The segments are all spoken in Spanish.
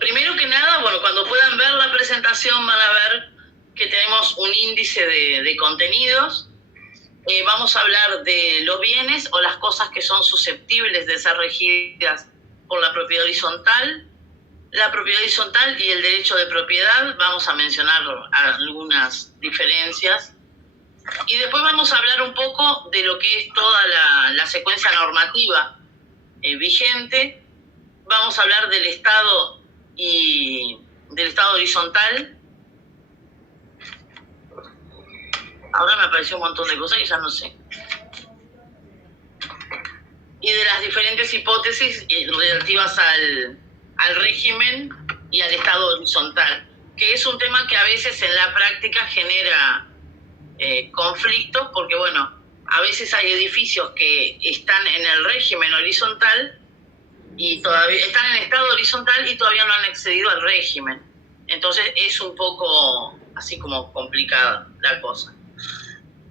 primero que nada, bueno, cuando puedan ver la presentación van a ver que tenemos un índice de contenidos. Vamos a hablar de los bienes o las cosas que son susceptibles de ser regidas por la propiedad horizontal. La propiedad horizontal y el derecho de propiedad, vamos a mencionar algunas diferencias. Y después vamos a hablar un poco de lo que es toda la secuencia normativa vigente. Vamos a hablar del Estado y del Estado horizontal. Ahora me apareció un montón de cosas y ya no sé. Y de las diferentes hipótesis relativas al régimen y al Estado horizontal, que es un tema que a veces en la práctica genera conflictos, porque bueno, a veces hay edificios que están en el régimen horizontal y todavía están en estado horizontal y todavía no han accedido al régimen. Entonces es un poco así como complicada la cosa.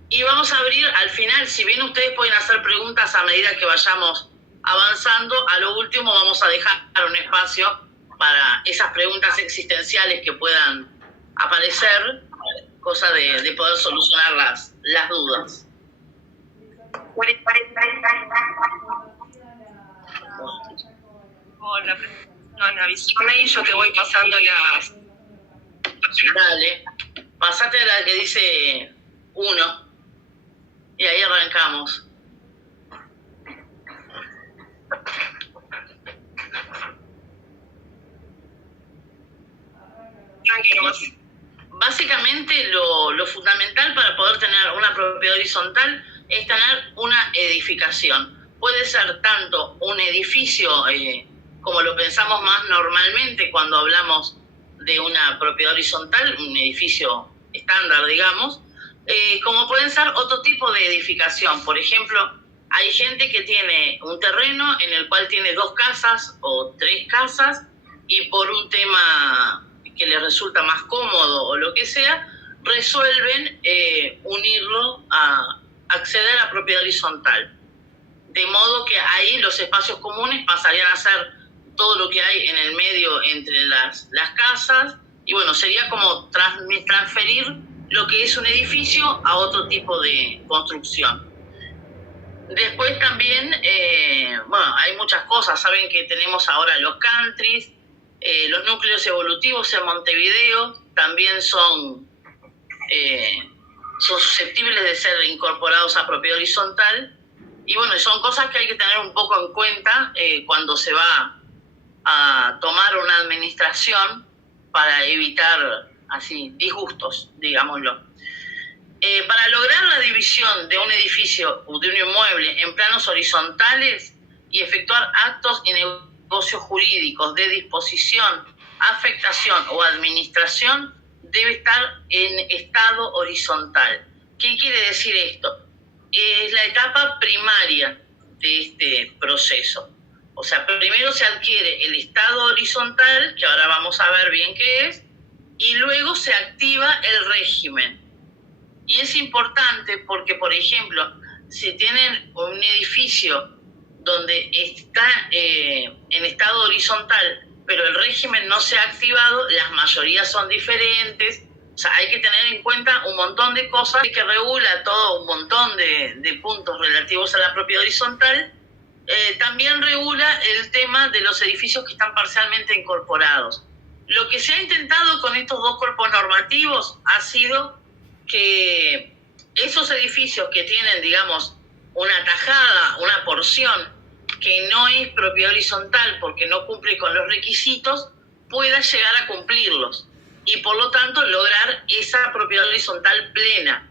Y vamos a abrir al final, si bien ustedes pueden hacer preguntas a medida que vayamos avanzando, a lo último vamos a dejar un espacio para esas preguntas existenciales que puedan aparecer, cosa de poder solucionar las dudas. Hola, avísame y yo te voy pasando las... Dale, pasate a la que dice 1 y ahí arrancamos. Básicamente lo fundamental para poder tener una propiedad horizontal es tener una edificación. Puede ser tanto un edificio, como lo pensamos más normalmente cuando hablamos de una propiedad horizontal, un edificio estándar, digamos, como pueden ser otro tipo de edificación. Por ejemplo, hay gente que tiene un terreno en el cual tiene 2 casas o 3 casas y por un tema que les resulta más cómodo o lo que sea, resuelven unirlo a acceder a propiedad horizontal. De modo que ahí los espacios comunes pasarían a ser todo lo que hay en el medio entre las casas y bueno, sería como transferir lo que es un edificio a otro tipo de construcción. Después también, bueno, hay muchas cosas. Saben que tenemos ahora los countries, los núcleos evolutivos en Montevideo también son susceptibles de ser incorporados a propiedad horizontal. Y bueno, son cosas que hay que tener un poco en cuenta cuando se va a tomar una administración para evitar así disgustos, digámoslo. Para lograr la división de un edificio o de un inmueble en planos horizontales y efectuar actos y negocios jurídicos de disposición, afectación o administración, debe estar en estado horizontal. ¿Qué quiere decir esto? Es la etapa primaria de este proceso. O sea, primero se adquiere el estado horizontal, que ahora vamos a ver bien qué es, y luego se activa el régimen. Y es importante porque, por ejemplo, si tienen un edificio donde está en estado horizontal, pero el régimen no se ha activado, las mayorías son diferentes. O sea, hay que tener en cuenta un montón de cosas que regula todo un montón de puntos relativos a la propiedad horizontal. También regula el tema de los edificios que están parcialmente incorporados. Lo que se ha intentado con estos 2 cuerpos normativos ha sido que esos edificios que tienen, digamos, una tajada, una porción que no es propiedad horizontal porque no cumple con los requisitos, pueda llegar a cumplirlos y por lo tanto lograr esa propiedad horizontal plena.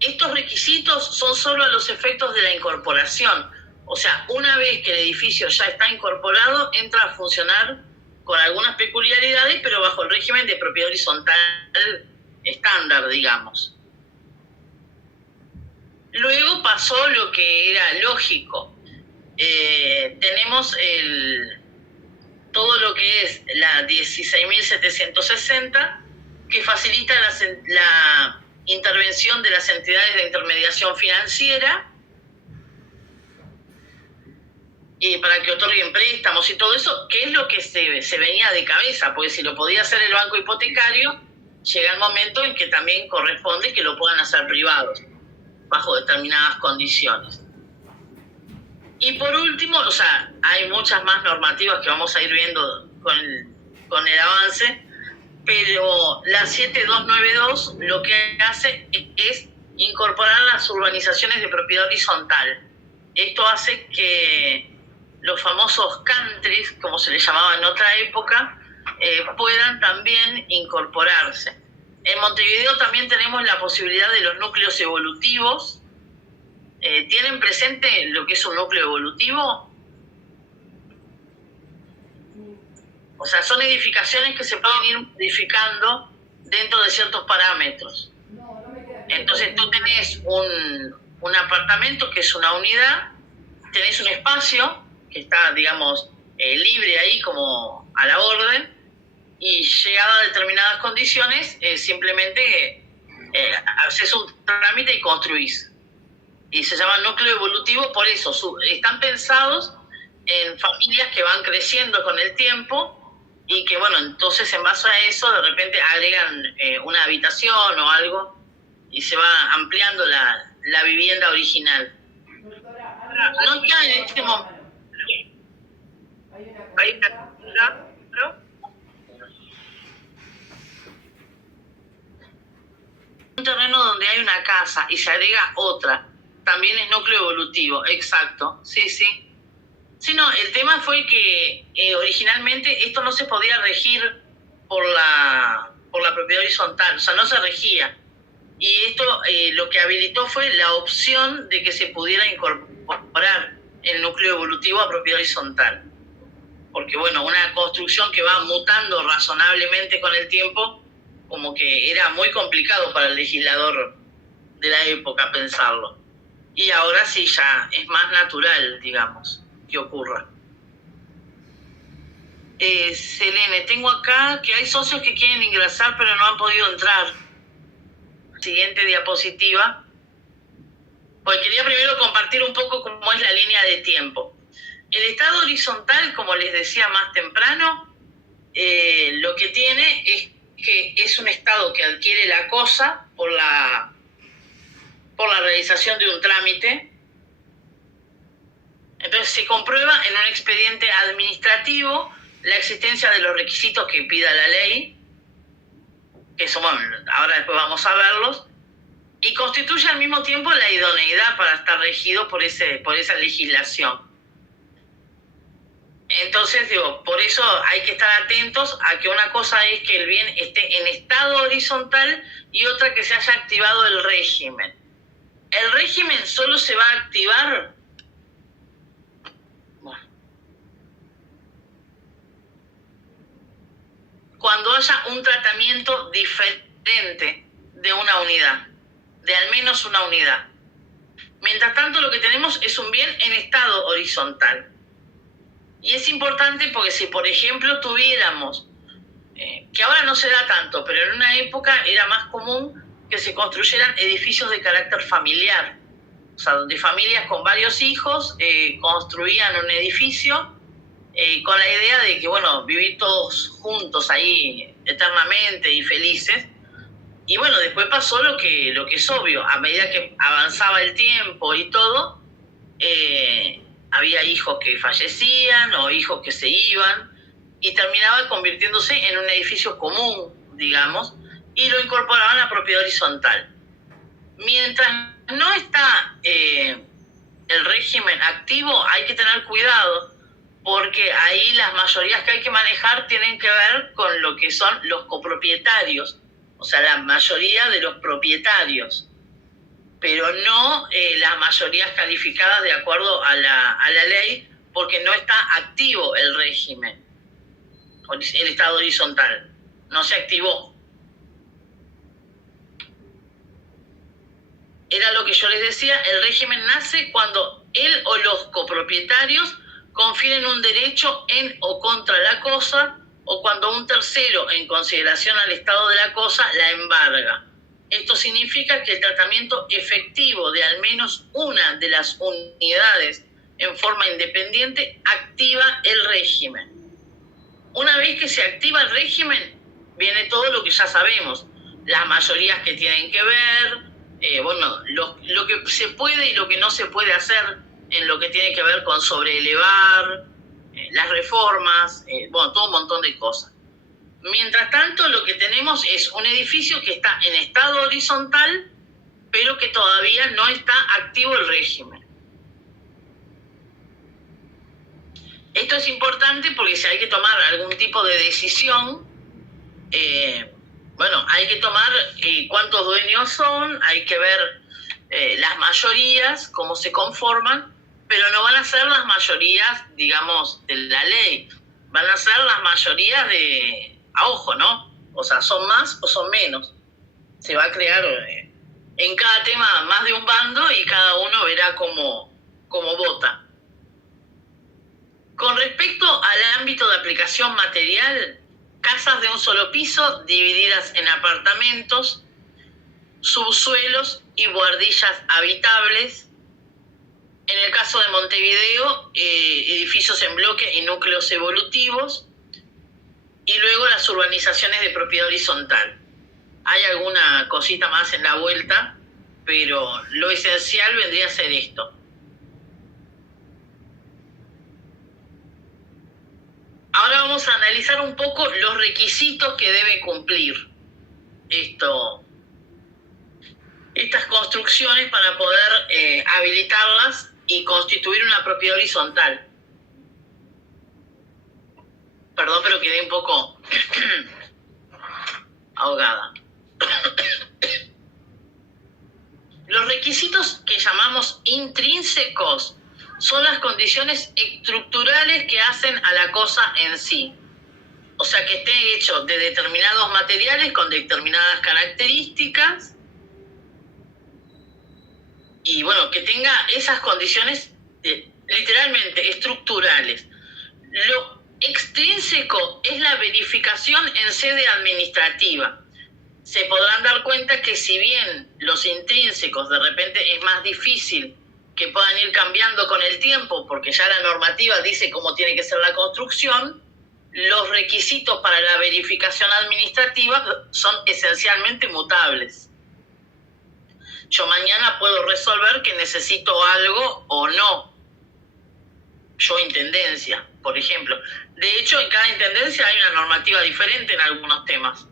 Estos requisitos son solo a los efectos de la incorporación. O sea, una vez que el edificio ya está incorporado, entra a funcionar con algunas peculiaridades, pero bajo el régimen de propiedad horizontal estándar, digamos. Luego pasó lo que era lógico. Tenemos todo lo que es la 16.760, que facilita la intervención de las entidades de intermediación financiera. para que otorguen préstamos y todo eso, que es lo que se venía de cabeza, porque si lo podía hacer el banco hipotecario, llega el momento en que también corresponde que lo puedan hacer privados, bajo determinadas condiciones. Y por último, o sea, hay muchas más normativas que vamos a ir viendo con el avance, pero la 7292 lo que hace es incorporar las urbanizaciones de propiedad horizontal. Esto hace que los famosos countries, como se les llamaba en otra época, puedan también incorporarse. En Montevideo también tenemos la posibilidad de los núcleos evolutivos. ¿Tienen presente lo que es un núcleo evolutivo? O sea, son edificaciones que se pueden ir modificando dentro de ciertos parámetros. Entonces tú tenés un apartamento que es una unidad, tenés un espacio que está, digamos, libre ahí como a la orden, y llegada a determinadas condiciones, simplemente haces un trámite y construís. Y se llama núcleo evolutivo por eso. Están pensados en familias que van creciendo con el tiempo y que, bueno, entonces en base a eso de repente agregan una habitación o algo y se va ampliando la vivienda original. No ya en este momento. Hay una Un terreno donde hay una casa y se agrega otra, también es núcleo evolutivo, exacto, sí, sí. Sí, no, el tema fue que originalmente esto no se podía regir por la propiedad horizontal, o sea, no se regía. Y esto lo que habilitó fue la opción de que se pudiera incorporar el núcleo evolutivo a propiedad horizontal. Porque, bueno, una construcción que va mutando razonablemente con el tiempo, como que era muy complicado para el legislador de la época pensarlo. Y ahora sí ya es más natural, digamos, que ocurra. Selene, tengo acá que hay socios que quieren ingresar pero no han podido entrar. Siguiente diapositiva. Pues quería primero compartir un poco cómo es la línea de tiempo. El estado horizontal, como les decía más temprano, lo que tiene es que es un estado que adquiere la cosa por la realización de un trámite. Entonces se comprueba en un expediente administrativo la existencia de los requisitos que pida la ley, que eso, bueno, ahora después vamos a verlos, y constituye al mismo tiempo la idoneidad para estar regido por esa legislación. Entonces, digo, por eso hay que estar atentos a que una cosa es que el bien esté en estado horizontal y otra que se haya activado el régimen. El régimen solo se va a activar cuando haya un tratamiento diferente de una unidad, de al menos una unidad. Mientras tanto, lo que tenemos es un bien en estado horizontal. Y es importante porque si, por ejemplo, tuviéramos, que ahora no se da tanto, pero en una época era más común que se construyeran edificios de carácter familiar. O sea, donde familias con varios hijos construían un edificio con la idea de que, bueno, vivir todos juntos ahí eternamente y felices. Y bueno, después pasó lo que es obvio. A medida que avanzaba el tiempo y todo, había hijos que fallecían o hijos que se iban y terminaba convirtiéndose en un edificio común, digamos, y lo incorporaban a propiedad horizontal. Mientras no está el régimen activo, hay que tener cuidado, porque ahí las mayorías que hay que manejar tienen que ver con lo que son los copropietarios, o sea, la mayoría de los propietarios, pero no las mayorías calificadas de acuerdo a la ley, porque no está activo el régimen, el estado horizontal, no se activó. Era lo que yo les decía, el régimen nace cuando él o los copropietarios confieren un derecho en o contra la cosa, o cuando un tercero, en consideración al estado de la cosa, la embarga. Esto significa que el tratamiento efectivo de al menos una de las unidades en forma independiente, activa el régimen. Una vez que se activa el régimen, viene todo lo que ya sabemos, las mayorías que tienen que ver, lo que se puede y lo que no se puede hacer en lo que tiene que ver con sobreelevar, las reformas, todo un montón de cosas. Mientras tanto, lo que tenemos es un edificio que está en estado horizontal, pero que todavía no está activo el régimen. Esto es importante porque si hay que tomar algún tipo de decisión, hay que tomar cuántos dueños son, hay que ver las mayorías, cómo se conforman, pero no van a ser las mayorías, digamos, de la ley, van a ser las mayorías a ojo, ¿no? O sea, son más o son menos. Se va a crear en cada tema más de un bando y cada uno verá cómo vota. Con respecto al ámbito de aplicación material, casas de un solo piso divididas en apartamentos, subsuelos y buhardillas habitables. En el caso de Montevideo, edificios en bloque y núcleos evolutivos. Y luego las urbanizaciones de propiedad horizontal. Hay alguna cosita más en la vuelta, pero lo esencial vendría a ser esto. Ahora vamos a analizar un poco los requisitos que debe cumplir estas construcciones para poder habilitarlas y constituir una propiedad horizontal. Perdón, pero quedé un poco ahogada. Los requisitos que llamamos intrínsecos son las condiciones estructurales que hacen a la cosa en sí. O sea, que esté hecho de determinados materiales con determinadas características y que tenga esas condiciones literalmente estructurales. Lo extrínseco es la verificación en sede administrativa. Se podrán dar cuenta que si bien los intrínsecos de repente es más difícil que puedan ir cambiando con el tiempo, porque ya la normativa dice cómo tiene que ser la construcción, los requisitos para la verificación administrativa son esencialmente mutables. Yo mañana puedo resolver que necesito algo o no. Yo, intendencia, por ejemplo. De hecho, en cada intendencia hay una normativa diferente en algunos temas.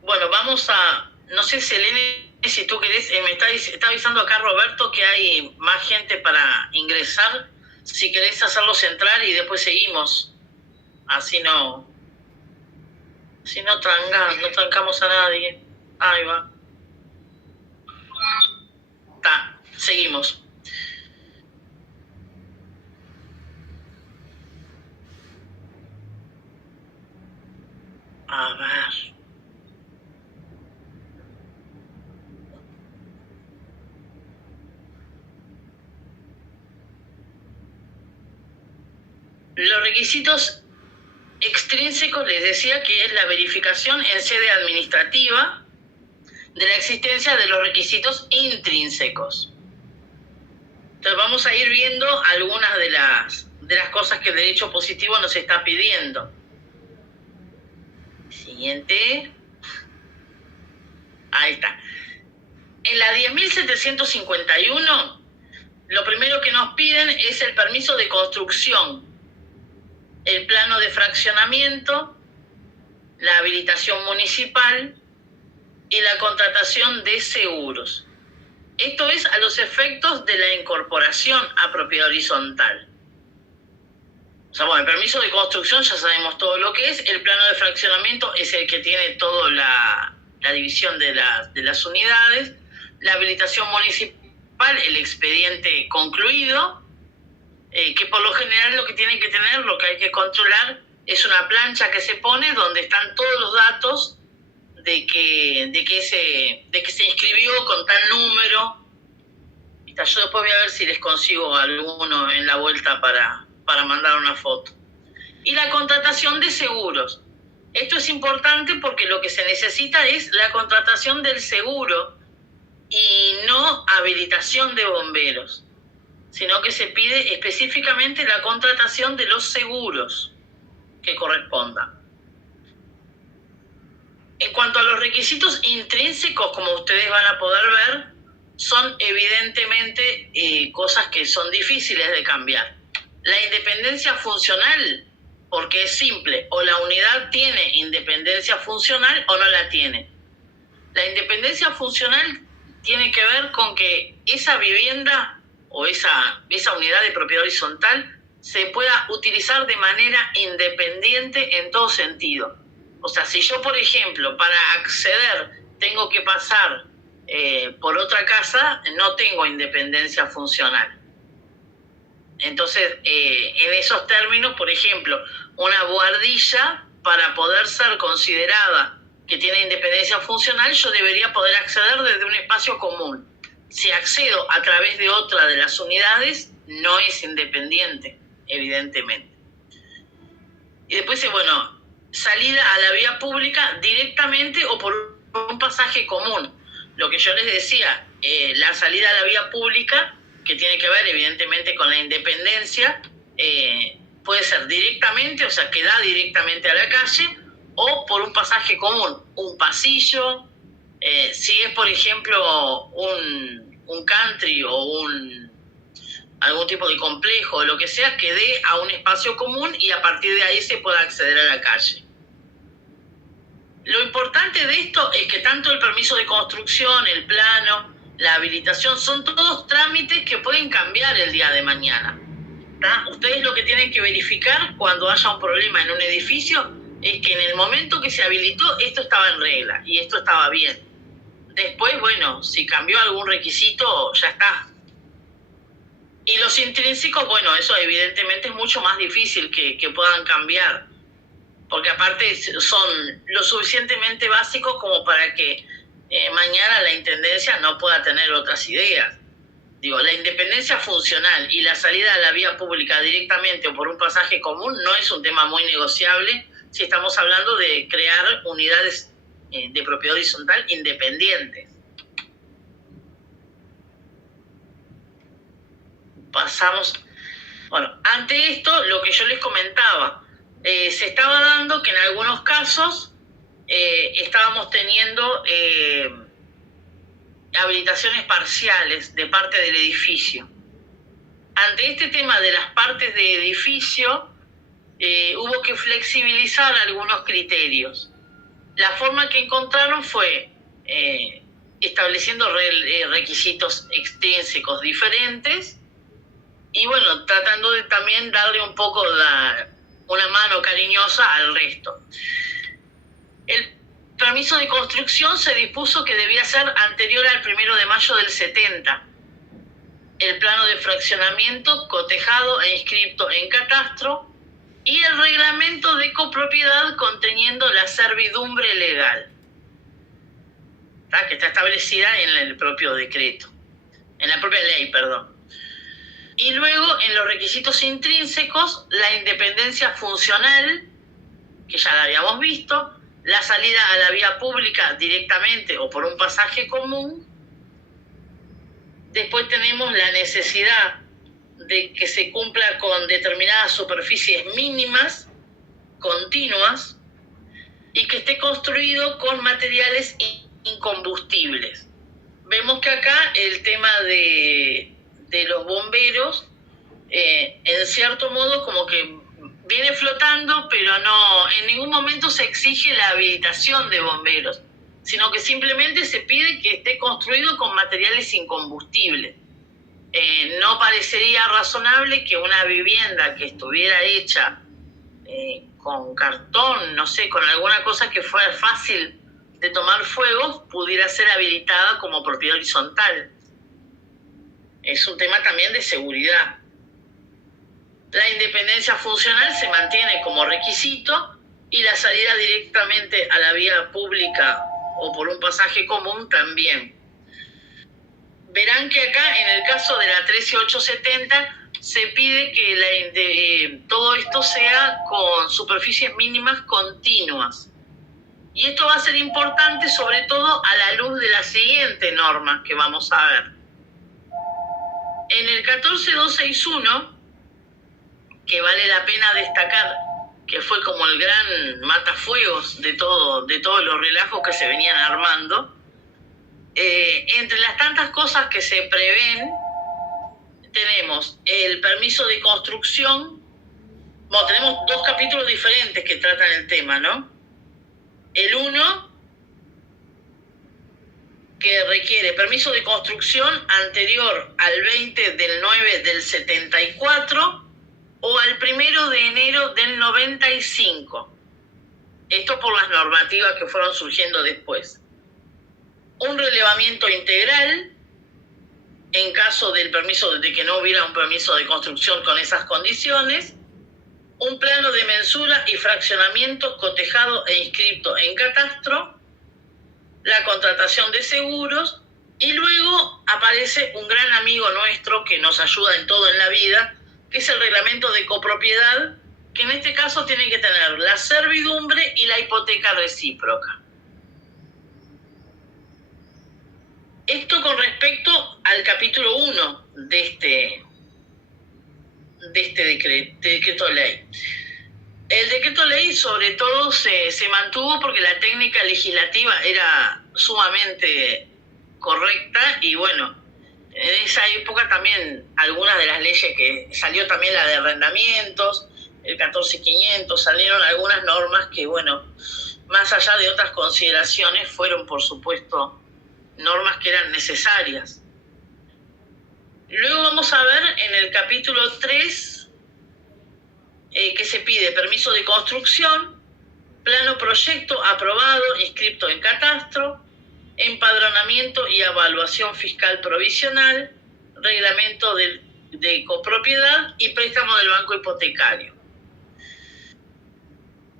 Bueno, vamos a... No sé, Selene, si tú querés, me está avisando acá Roberto que hay más gente para ingresar. Si querés hacerlo central y después seguimos. Así no trancamos a nadie. Ahí va. Seguimos. A ver. Los requisitos extrínsecos, les decía que es la verificación en sede administrativa de la existencia de los requisitos intrínsecos. Entonces vamos a ir viendo algunas de las cosas que el derecho positivo nos está pidiendo. Siguiente. Ahí está. En la 10.751, lo primero que nos piden es el permiso de construcción, el plano de fraccionamiento, la habilitación municipal y la contratación de seguros. Esto es a los efectos de la incorporación a propiedad horizontal. O sea, el permiso de construcción ya sabemos todo lo que es. El plano de fraccionamiento es el que tiene toda la división de las unidades. La habilitación municipal, el expediente concluido, que por lo general lo que tienen que tener, lo que hay que controlar, es una plancha que se pone donde están todos los datos de que se inscribió con tal número. Yo después voy a ver si les consigo alguno en la vuelta para mandar una foto. Y la contratación de seguros. Esto es importante porque lo que se necesita es la contratación del seguro y no habilitación de bomberos, sino que se pide específicamente la contratación de los seguros que correspondan. En cuanto a los requisitos intrínsecos, como ustedes van a poder ver, son evidentemente cosas que son difíciles de cambiar. La independencia funcional, porque es simple, o la unidad tiene independencia funcional o no la tiene. La independencia funcional tiene que ver con que esa vivienda o esa unidad de propiedad horizontal se pueda utilizar de manera independiente en todo sentido. O sea, si yo, por ejemplo, para acceder tengo que pasar por otra casa, no tengo independencia funcional. Entonces, en esos términos, por ejemplo, una buhardilla, para poder ser considerada que tiene independencia funcional, yo debería poder acceder desde un espacio común. Si accedo a través de otra de las unidades, no es independiente, evidentemente. Y después, bueno, salida a la vía pública directamente o por un pasaje común. Lo que yo les decía, la salida a la vía pública, que tiene que ver evidentemente con la independencia, puede ser directamente, o sea, que da directamente a la calle, o por un pasaje común, un pasillo, si es, por ejemplo, un country o algún tipo de complejo o lo que sea, que dé a un espacio común y a partir de ahí se pueda acceder a la calle. Lo importante de esto es que tanto el permiso de construcción, el plano, la habilitación, son todos trámites que pueden cambiar el día de mañana. ¿Tá? Ustedes lo que tienen que verificar cuando haya un problema en un edificio es que en el momento que se habilitó esto estaba en regla y esto estaba bien. Después, bueno, si cambió algún requisito, ya está. Y los intrínsecos, bueno, eso evidentemente es mucho más difícil que puedan cambiar, porque aparte son lo suficientemente básicos como para que mañana la intendencia no pueda tener otras ideas. Digo, la independencia funcional y la salida a la vía pública directamente o por un pasaje común no es un tema muy negociable si estamos hablando de crear unidades de propiedad horizontal independientes. Pasamos. Bueno, ante esto, lo que yo les comentaba, se estaba dando que en algunos casos estábamos teniendo habilitaciones parciales de parte del edificio. Ante este tema de las partes de edificio, hubo que flexibilizar algunos criterios. La forma que encontraron fue estableciendo requisitos extrínsecos diferentes y bueno, tratando de también darle un poco una mano cariñosa al resto. El permiso de construcción se dispuso que debía ser anterior al 1 de mayo del 70. El plano de fraccionamiento cotejado e inscripto en catastro y el reglamento de copropiedad conteniendo la servidumbre legal, ¿tá? Que está establecida en el propio decreto, en la propia ley, perdón. Y luego, en los requisitos intrínsecos, la independencia funcional, que ya la habíamos visto, la salida a la vía pública directamente o por un pasaje común. Después tenemos la necesidad de que se cumpla con determinadas superficies mínimas, continuas, y que esté construido con materiales incombustibles. Vemos que acá el tema de los bomberos, en cierto modo como que viene flotando, pero no, en ningún momento se exige la habilitación de bomberos, sino que simplemente se pide que esté construido con materiales incombustibles. No parecería razonable que una vivienda que estuviera hecha con cartón, no sé, con alguna cosa que fuera fácil de tomar fuego, pudiera ser habilitada como propiedad horizontal. Es un tema también de seguridad. La independencia funcional se mantiene como requisito y la salida directamente a la vía pública o por un pasaje común también. Verán que acá, en el caso de la 13870, se pide que todo esto sea con superficies mínimas continuas. Y esto va a ser importante sobre todo a la luz de la siguiente norma que vamos a ver. En el 14261, que vale la pena destacar que fue como el gran matafuegos de todos los relajos que se venían armando, entre las tantas cosas que se prevén, tenemos el permiso de construcción. Bueno, tenemos dos capítulos diferentes que tratan el tema, ¿no? El uno, que requiere permiso de construcción anterior al 20 del 9 del 74 o al 1 de enero del 95. Esto por las normativas que fueron surgiendo después. Un relevamiento integral en caso del permiso, de que no hubiera un permiso de construcción con esas condiciones. Un plano de mensura y fraccionamiento cotejado e inscripto en catastro, la contratación de seguros, y luego aparece un gran amigo nuestro que nos ayuda en todo en la vida, que es el reglamento de copropiedad, que en este caso tiene que tener la servidumbre y la hipoteca recíproca. Esto con respecto al capítulo 1 de este decreto ley. El decreto ley sobre todo se mantuvo porque la técnica legislativa era sumamente correcta y bueno, en esa época también algunas de las leyes que salió, también la de arrendamientos, el 14500, salieron algunas normas que bueno, más allá de otras consideraciones, fueron por supuesto normas que eran necesarias. Luego vamos a ver en el capítulo 3 que se pide permiso de construcción, plano proyecto aprobado, inscripto en catastro, empadronamiento y evaluación fiscal provisional, reglamento de copropiedad y préstamo del banco hipotecario.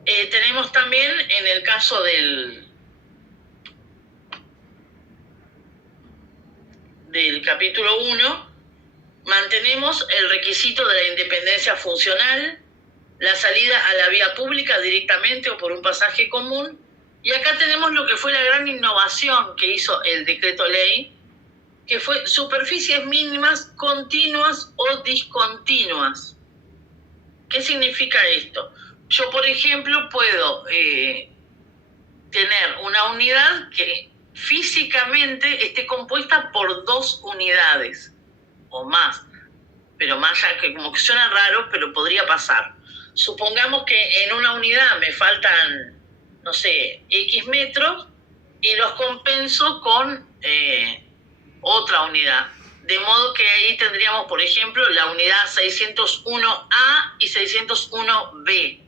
Tenemos también en el caso del capítulo 1, mantenemos el requisito de la independencia funcional, la salida a la vía pública directamente o por un pasaje común, y acá tenemos lo que fue la gran innovación que hizo el decreto ley, que fue superficies mínimas, continuas o discontinuas. ¿Qué significa esto? Yo, por ejemplo, puedo tener una unidad que físicamente esté compuesta por 2 unidades o más, pero más ya que como que suena raro, pero podría pasar. Supongamos que en una unidad me faltan, no sé, X metros y los compenso con otra unidad. De modo que ahí tendríamos, por ejemplo, la unidad 601A y 601B.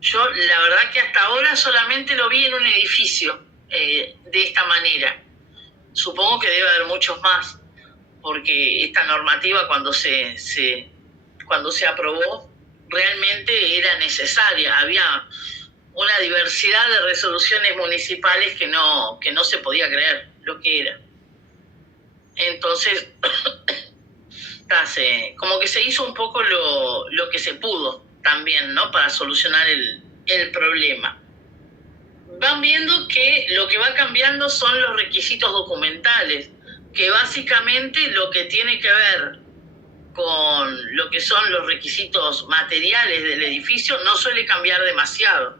Yo, la verdad que hasta ahora solamente lo vi en un edificio de esta manera. Supongo que debe haber muchos más, porque esta normativa cuando se aprobó realmente era necesaria. Había una diversidad de resoluciones municipales que no se podía creer lo que era. Entonces, como que se hizo un poco lo que se pudo también, ¿no? Para solucionar el problema. Van viendo que lo que va cambiando son los requisitos documentales, que básicamente lo que tiene que ver con lo que son los requisitos materiales del edificio no suele cambiar demasiado.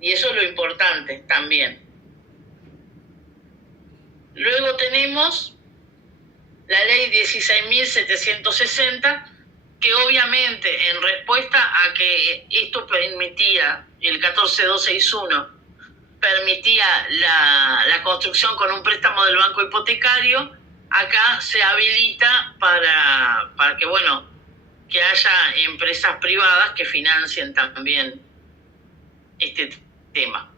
Y eso es lo importante también. Luego tenemos la ley 16.760, que obviamente en respuesta a que esto permitía, el 14261, permitía la construcción con un préstamo del banco hipotecario, acá se habilita para que, bueno, que haya empresas privadas que financien también este tema.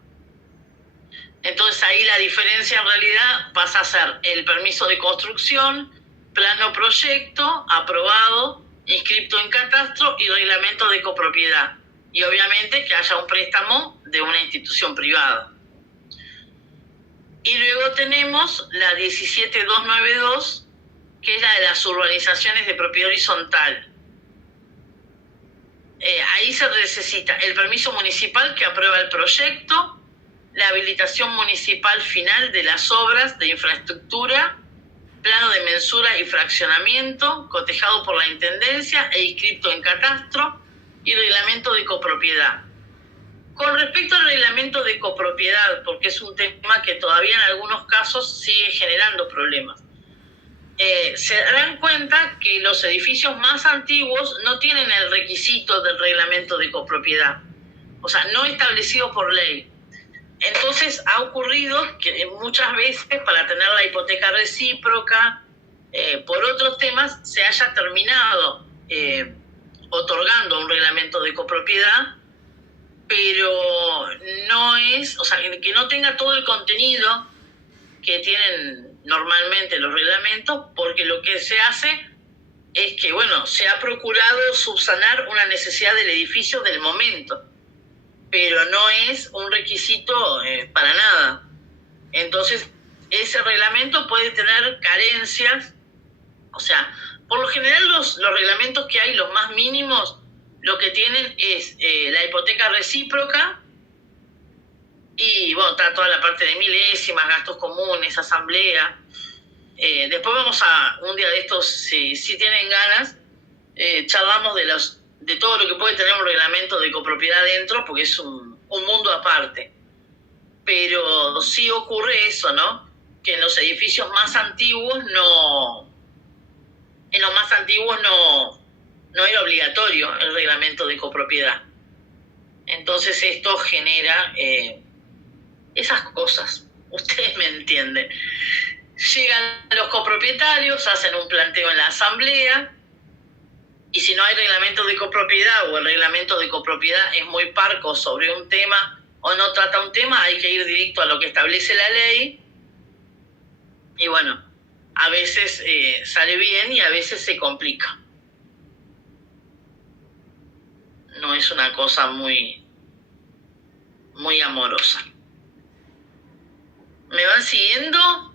Entonces ahí la diferencia en realidad pasa a ser el permiso de construcción, plano proyecto, aprobado, inscripto en catastro y reglamento de copropiedad. Y obviamente que haya un préstamo de una institución privada. Y luego tenemos la 17292, que es la de las urbanizaciones de propiedad horizontal. ahí se necesita el permiso municipal que aprueba el proyecto, la habilitación municipal final de las obras de infraestructura, plano de mensura y fraccionamiento, cotejado por la Intendencia e inscripto en catastro, y reglamento de copropiedad. Con respecto al reglamento de copropiedad, porque es un tema que todavía en algunos casos sigue generando problemas, se darán cuenta que los edificios más antiguos no tienen el requisito del reglamento de copropiedad, o sea, no establecido por ley. Entonces ha ocurrido que muchas veces para tener la hipoteca recíproca, por otros temas, se haya terminado otorgando un reglamento de copropiedad, pero no es, o sea, que no tenga todo el contenido que tienen normalmente los reglamentos, porque lo que se hace es que, bueno, se ha procurado subsanar una necesidad del edificio del momento, pero no es un requisito para nada. Entonces, ese reglamento puede tener carencias, o sea, por lo general los reglamentos que hay, los más mínimos, lo que tienen es la hipoteca recíproca y, bueno, está toda la parte de milésimas, gastos comunes, asamblea. Después vamos a, un día de estos, si tienen ganas, charlamos de todo lo que puede tener un reglamento de copropiedad dentro, porque es un mundo aparte. Pero sí ocurre eso, ¿no? Que en los edificios más antiguos no era obligatorio el reglamento de copropiedad. Entonces esto genera esas cosas. Ustedes me entienden. Llegan los copropietarios, hacen un planteo en la asamblea, y si no hay reglamento de copropiedad o el reglamento de copropiedad es muy parco sobre un tema o no trata un tema, hay que ir directo a lo que establece la ley. Y bueno, a veces sale bien y a veces se complica. No es una cosa muy amorosa. ¿Me van siguiendo?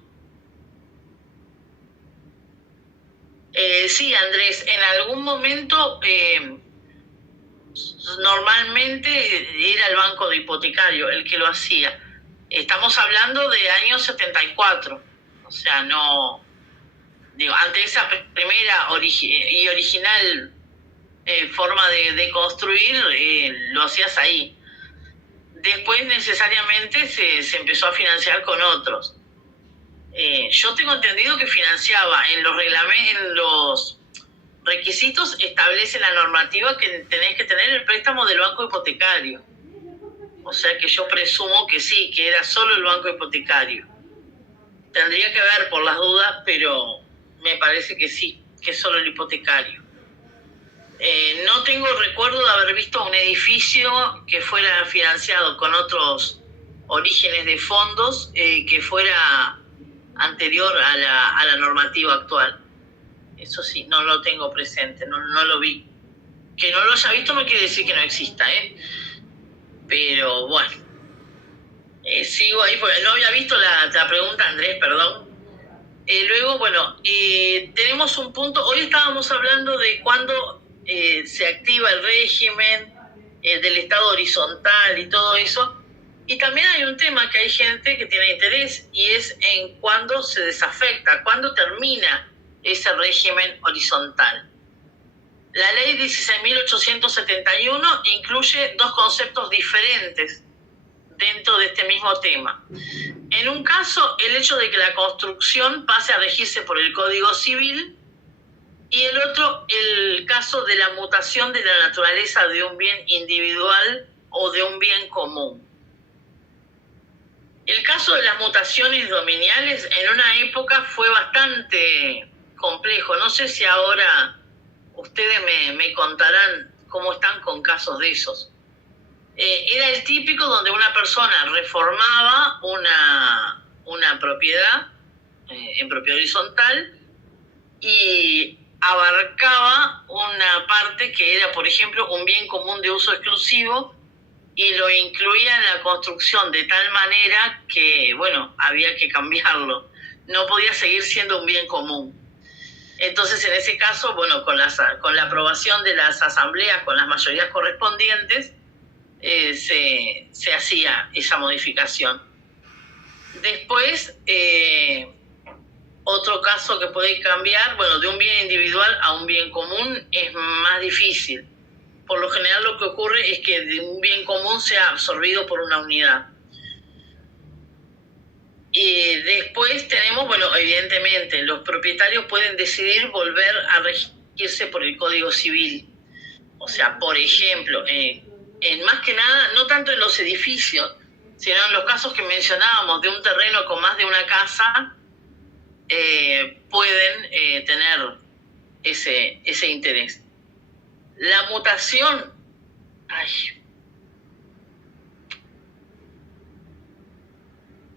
Sí, Andrés, en algún momento normalmente era el banco de hipotecario el que lo hacía. Estamos hablando de años 74, o sea, no... Digo, ante esa primera y original forma de construir, lo hacías ahí. Después necesariamente se empezó a financiar con otros. Yo tengo entendido que financiaba en los requisitos, establece la normativa que tenés que tener el préstamo del banco hipotecario. O sea que yo presumo que sí, que era solo el banco hipotecario. Tendría que ver por las dudas, pero me parece que sí, que es solo el hipotecario. No tengo recuerdo de haber visto un edificio que fuera financiado con otros orígenes de fondos que fuera anterior a la normativa actual. Eso sí, no lo tengo presente, no lo vi. Que no lo haya visto no quiere decir que no exista, pero bueno. Sigo ahí porque no había visto la pregunta, Andrés, perdón. Luego, bueno, tenemos un punto. Hoy estábamos hablando de cuándo se activa el régimen del Estado horizontal y todo eso. Y también hay un tema que hay gente que tiene interés y es en cuándo se desafecta, cuándo termina ese régimen horizontal. La ley 16.871 incluye dos conceptos diferentes dentro de este mismo tema. En un caso, el hecho de que la construcción pase a regirse por el Código Civil, y el otro, el caso de la mutación de la naturaleza de un bien individual o de un bien común. El caso de las mutaciones dominiales en una época fue bastante complejo. No sé si ahora ustedes me contarán cómo están con casos de esos. Era el típico donde una persona reformaba una propiedad en propiedad horizontal y abarcaba una parte que era, por ejemplo, un bien común de uso exclusivo y lo incluía en la construcción de tal manera que, bueno, había que cambiarlo. No podía seguir siendo un bien común. Entonces, en ese caso, bueno, con la aprobación de las asambleas, con las mayorías correspondientes, se hacía esa modificación. Después, otro caso que puede cambiar, bueno, de un bien individual a un bien común es más difícil. Por lo general lo que ocurre es que de un bien común sea absorbido por una unidad. Y después tenemos, bueno, evidentemente, los propietarios pueden decidir volver a regirse por el Código Civil. O sea, por ejemplo, en más que nada, no tanto en los edificios, sino en los casos que mencionábamos de un terreno con más de una casa, pueden tener ese interés. La mutación...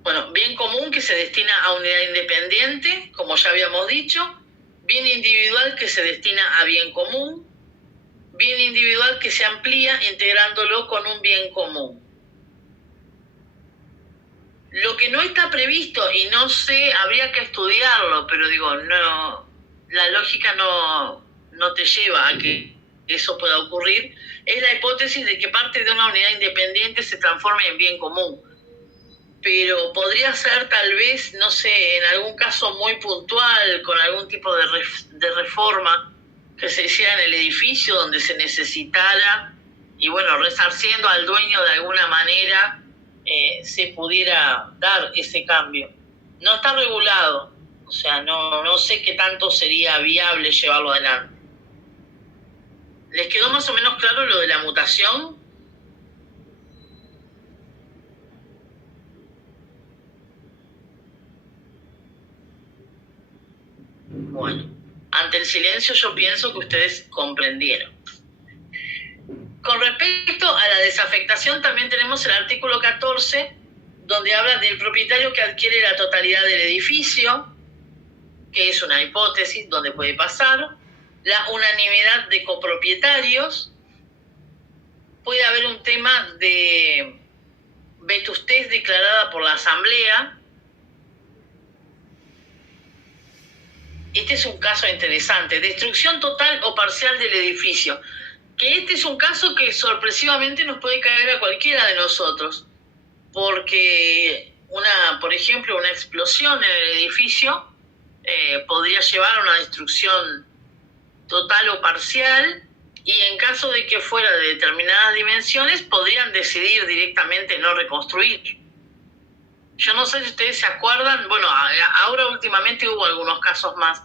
Bueno, bien común que se destina a unidad independiente, como ya habíamos dicho. Bien individual que se destina a bien común. Bien individual que se amplía integrándolo con un bien común. Lo que no está previsto, y no sé, habría que estudiarlo, pero digo, no, la lógica no te lleva a que eso pueda ocurrir, es la hipótesis de que parte de una unidad independiente se transforme en bien común. Pero podría ser tal vez, no sé, en algún caso muy puntual, con algún tipo de reforma que se hiciera en el edificio donde se necesitara, y bueno, resarciendo al dueño de alguna manera, se pudiera dar ese cambio. No está regulado, o sea, no sé qué tanto sería viable llevarlo adelante. ¿Les quedó más o menos claro lo de la mutación? Bueno, ante el silencio yo pienso que ustedes comprendieron. Con respecto a la desafectación también tenemos el artículo 14, donde habla del propietario que adquiere la totalidad del edificio, que es una hipótesis donde puede pasar, la unanimidad de copropietarios, puede haber un tema de vetustez declarada por la asamblea. Este es un caso interesante, destrucción total o parcial del edificio, que este es un caso que sorpresivamente nos puede caer a cualquiera de nosotros, porque por ejemplo, una explosión en el edificio podría llevar a una destrucción total o parcial, y en caso de que fuera de determinadas dimensiones, podrían decidir directamente no reconstruir. Yo no sé si ustedes se acuerdan, bueno, ahora últimamente hubo algunos casos más,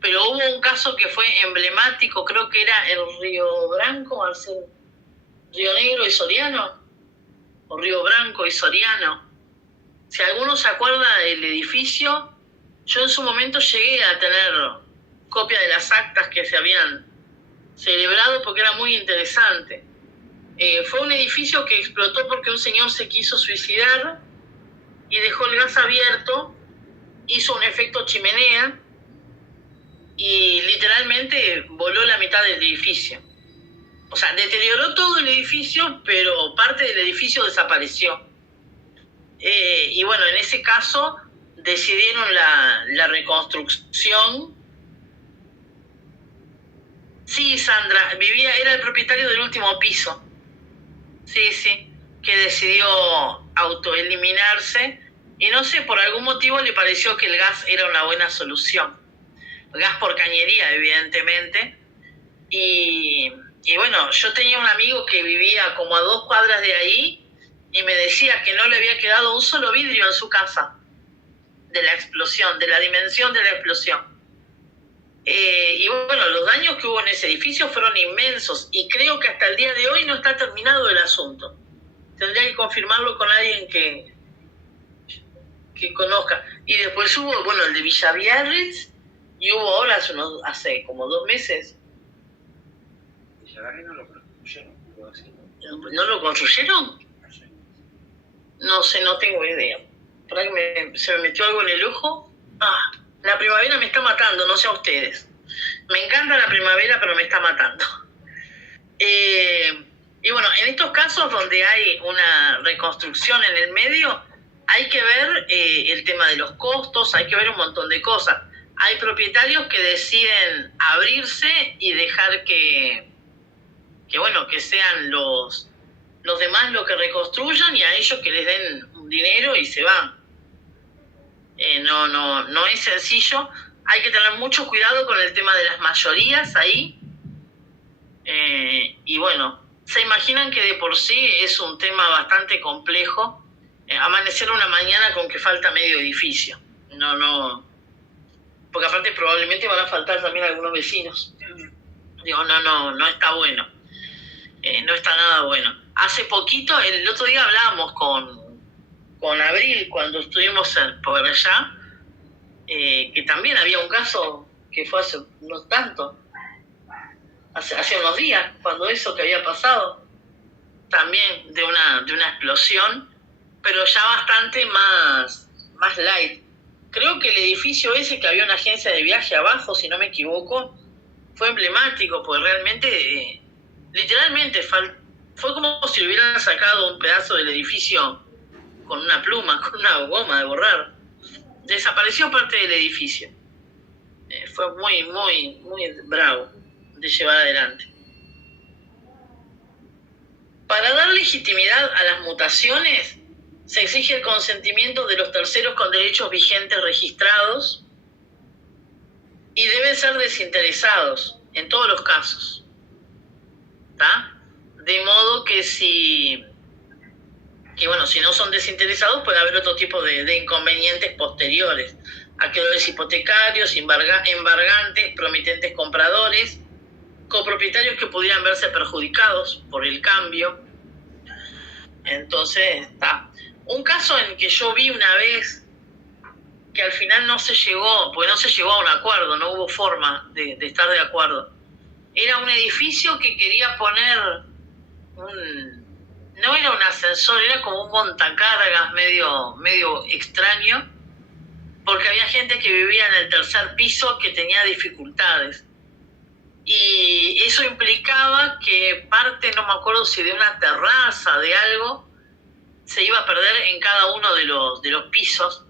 pero hubo un caso que fue emblemático, creo que era el Río Branco, Río Negro y Soriano, o Río Branco y Soriano. Si alguno se acuerda del edificio, yo en su momento llegué a tener copia de las actas que se habían celebrado porque era muy interesante. Fue un edificio que explotó porque un señor se quiso suicidar y dejó el gas abierto, hizo un efecto chimenea y literalmente voló la mitad del edificio. O sea, deterioró todo el edificio, pero parte del edificio desapareció. Y bueno, en ese caso decidieron la reconstrucción. Sí, Sandra, era el propietario del último piso. Sí, que decidió autoeliminarse y no sé, por algún motivo le pareció que el gas era una buena solución. Gas por cañería, evidentemente. Y bueno, yo tenía un amigo que vivía como a 2 cuadras de ahí y me decía que no le había quedado un solo vidrio en su casa de la explosión, de la dimensión de la explosión. Y bueno, los daños que hubo en ese edificio fueron inmensos y creo que hasta el día de hoy no está terminado el asunto. Tendría que confirmarlo con alguien que conozca. Y después hubo, bueno, el de Villa Biarritz, y hubo ahora hace como 2 meses. Villa Biarritz no lo construyeron. ¿No lo construyeron? No sé, no tengo idea. Por ahí se me metió algo en el ojo. La primavera me está matando, no sé a ustedes. Me encanta la primavera, pero me está matando. Y bueno, en estos casos donde hay una reconstrucción en el medio, hay que ver el tema de los costos, hay que ver un montón de cosas. hay propietarios que deciden abrirse y dejar que sean los demás los que reconstruyan y a ellos que les den un dinero y se van. No es sencillo. Hay que tener mucho cuidado con el tema de las mayorías ahí. Y bueno, se imaginan que de por sí es un tema bastante complejo. Amanecer una mañana con que falta medio edificio. Porque aparte probablemente van a faltar también algunos vecinos. Digo, no está bueno. No está nada bueno. Hace poquito, el otro día hablábamos con Abril, cuando estuvimos por allá, que también había un caso que fue hace no tanto, hace unos días, cuando eso que había pasado, también de una explosión, pero ya bastante más light. Creo que el edificio ese, que había una agencia de viaje abajo, si no me equivoco, fue emblemático, porque realmente, literalmente, fue como si hubieran sacado un pedazo del edificio con una pluma, con una goma de borrar. Desapareció parte del edificio. Fue muy bravo de llevar adelante. Para dar legitimidad a las mutaciones, se exige el consentimiento de los terceros con derechos vigentes registrados y deben ser desinteresados en todos los casos. ¿Está? De modo que si no son desinteresados puede haber otro tipo de inconvenientes posteriores. Acreedores hipotecarios, embargantes, promitentes compradores, copropietarios que pudieran verse perjudicados por el cambio. Entonces, está. Un caso en que yo vi una vez que al final no se llegó a un acuerdo, no hubo forma de estar de acuerdo. Era un edificio que quería poner no era un ascensor, era como un montacargas medio extraño, porque había gente que vivía en el tercer piso que tenía dificultades. Y eso implicaba que parte, no me acuerdo si de una terraza, de algo, se iba a perder en cada uno de los pisos.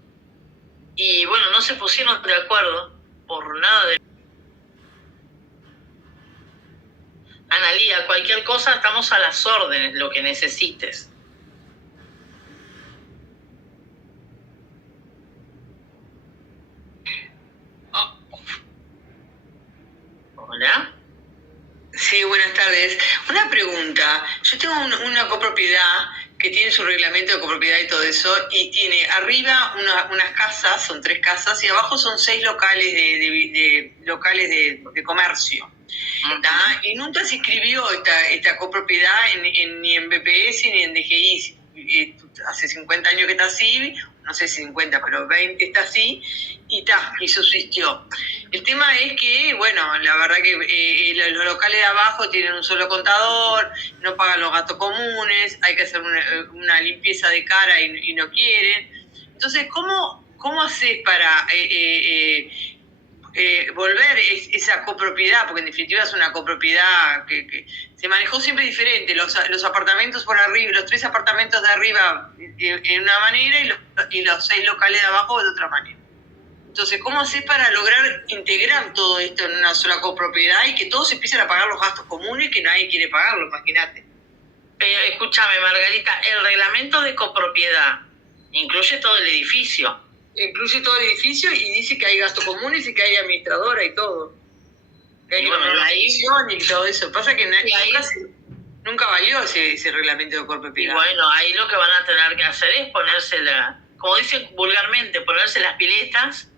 Y bueno, no se pusieron de acuerdo por nada de... Analía, cualquier cosa, estamos a las órdenes, lo que necesites. Hola. Sí, buenas tardes. Una pregunta. Yo tengo una copropiedad que tiene su reglamento de copropiedad y todo eso, y tiene arriba unas casas, son 3 casas, y abajo son 6 locales de comercio. ¿Tá? Y nunca se inscribió esta copropiedad ni en BPS ni en DGI. Hace 50 años que está así, no sé si 50, pero 20 está así, y subsistió. El tema es que, bueno, la verdad que los locales de abajo tienen un solo contador, no pagan los gastos comunes, hay que hacer una limpieza de cara y no quieren. Entonces, ¿cómo haces para volver esa copropiedad? Porque en definitiva es una copropiedad que se manejó siempre diferente. Los apartamentos por arriba, los 3 apartamentos de arriba en una manera y los 6 locales de abajo de otra manera. Entonces, ¿cómo haces para lograr integrar todo esto en una sola copropiedad y que todos empiecen a pagar los gastos comunes que nadie quiere pagarlo? Imagínate. Escúchame, Margarita, el reglamento de copropiedad incluye todo el edificio. Incluye todo el edificio y dice que hay gastos comunes y que hay administradora y todo. Que hay organización y todo eso. Pasa que nunca valió ese reglamento de copropiedad. Y bueno, ahí lo que van a tener que hacer es ponerse como dicen vulgarmente, ponerse las piletas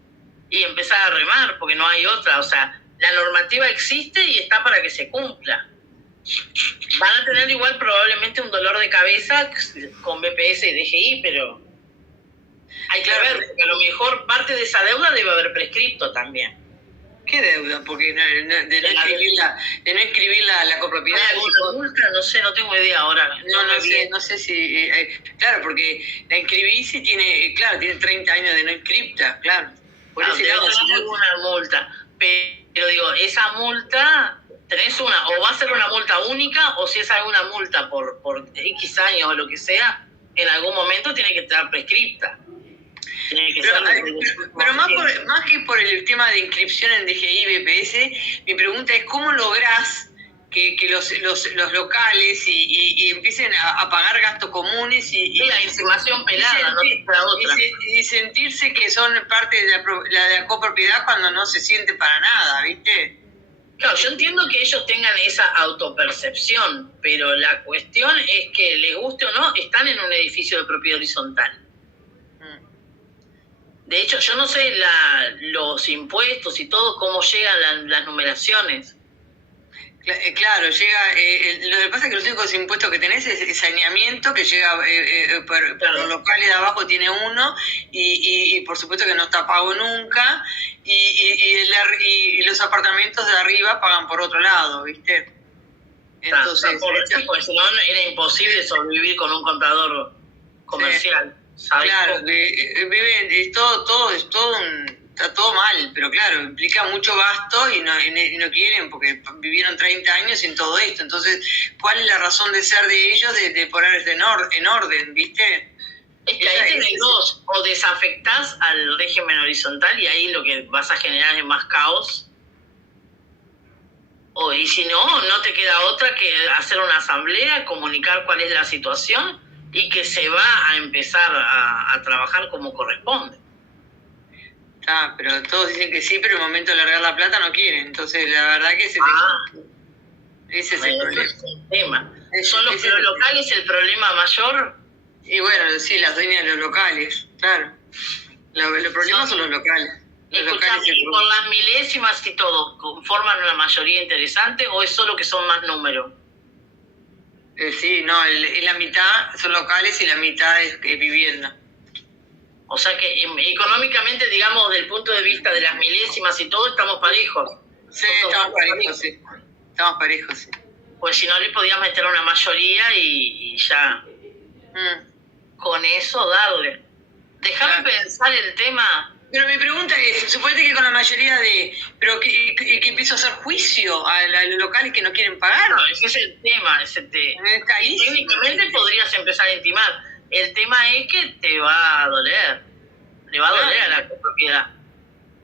y empezar a remar, porque no hay otra. O sea, la normativa existe y está para que se cumpla. Van a tener igual probablemente un dolor de cabeza con BPS y DGI, pero hay que ver, porque a lo mejor parte de esa deuda debe haber prescripto también. ¿Qué deuda? Porque de no inscribir la copropiedad. ¿Hay alguna multa? No sé, no tengo idea ahora. No sé si... claro, porque la inscribís y tiene 30 años de no inscripta, claro. Por ese lado, alguna multa. Pero digo, esa multa, tenés una, o va a ser una multa única, o si es alguna multa por X años o lo que sea, en algún momento tiene que estar prescripta. Tiene que Pero, ser pero más que por el tema de inscripción en DGI y BPS, mi pregunta es cómo lográs que los locales y empiecen a pagar gastos comunes y la intimación pelada, no te queda otra. y sentirse que son parte de la copropiedad cuando no se siente para nada, ¿viste? Claro, yo entiendo que ellos tengan esa autopercepción, pero la cuestión es que, les guste o no, están en un edificio de propiedad horizontal. De hecho, yo no sé los impuestos y todo, cómo llegan las numeraciones. Claro, llega. Lo que pasa es que los únicos impuestos que tenés es saneamiento, que llega por los locales de abajo tiene uno, y por supuesto que no está pago nunca, y los apartamentos de arriba pagan por otro lado, ¿viste? Entonces, porque si no era imposible sobrevivir con un contador comercial. ¿Sabes? Claro, viven, está todo mal, pero claro, implica mucho gasto y no quieren porque vivieron 30 años sin todo esto. Entonces, ¿cuál es la razón de ser de ellos de ponerse en orden, viste? Es que ahí tenés dos, o desafectás al régimen horizontal y ahí lo que vas a generar es más caos, y si no te queda otra que hacer una asamblea, comunicar cuál es la situación y que se va a empezar a trabajar como corresponde. Pero todos dicen que sí, pero en el momento de largar la plata no quieren. Entonces, la verdad que ese es el problema. Es el tema. ¿Son los locales el problema mayor? Y bueno, sí, las dueñas de los locales, claro. Los problemas son los locales. ¿Y por las milésimas y todo, conforman una mayoría interesante o es solo que son más números? Sí, no, la mitad son locales y la mitad es vivienda. O sea que económicamente, digamos, desde el punto de vista de las milésimas y todo, estamos parejos. Sí, estamos parejos, sí. Estamos parejos, sí. Pues si no le podías meter una mayoría y ya con eso darle. Déjame pensar el tema. Pero mi pregunta es, suponete que con la mayoría pero que empiezo a hacer juicio a los locales que no quieren pagar. No, ese es el tema. Técnicamente podrías empezar a intimar. El tema es que te va a doler. Le va a doler a la propiedad.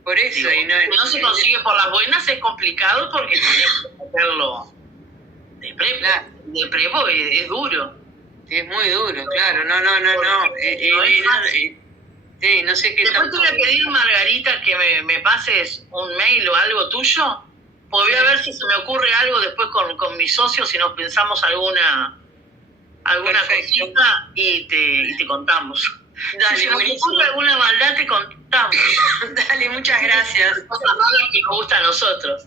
Por eso. Si no se consigue por las buenas es complicado porque tenés que hacerlo de prepo. Claro. De prepo es duro. Sí, es muy duro, claro. No. No sé qué. Después te voy a pedir, Margarita, que me pases un mail o algo tuyo. Pues voy a ver si se me ocurre algo después con mis socios, si nos pensamos alguna cosita y te contamos. Dale, si nos ocurre alguna maldad te contamos. Dale, muchas gracias. Cosas malas que nos gustan a nosotros.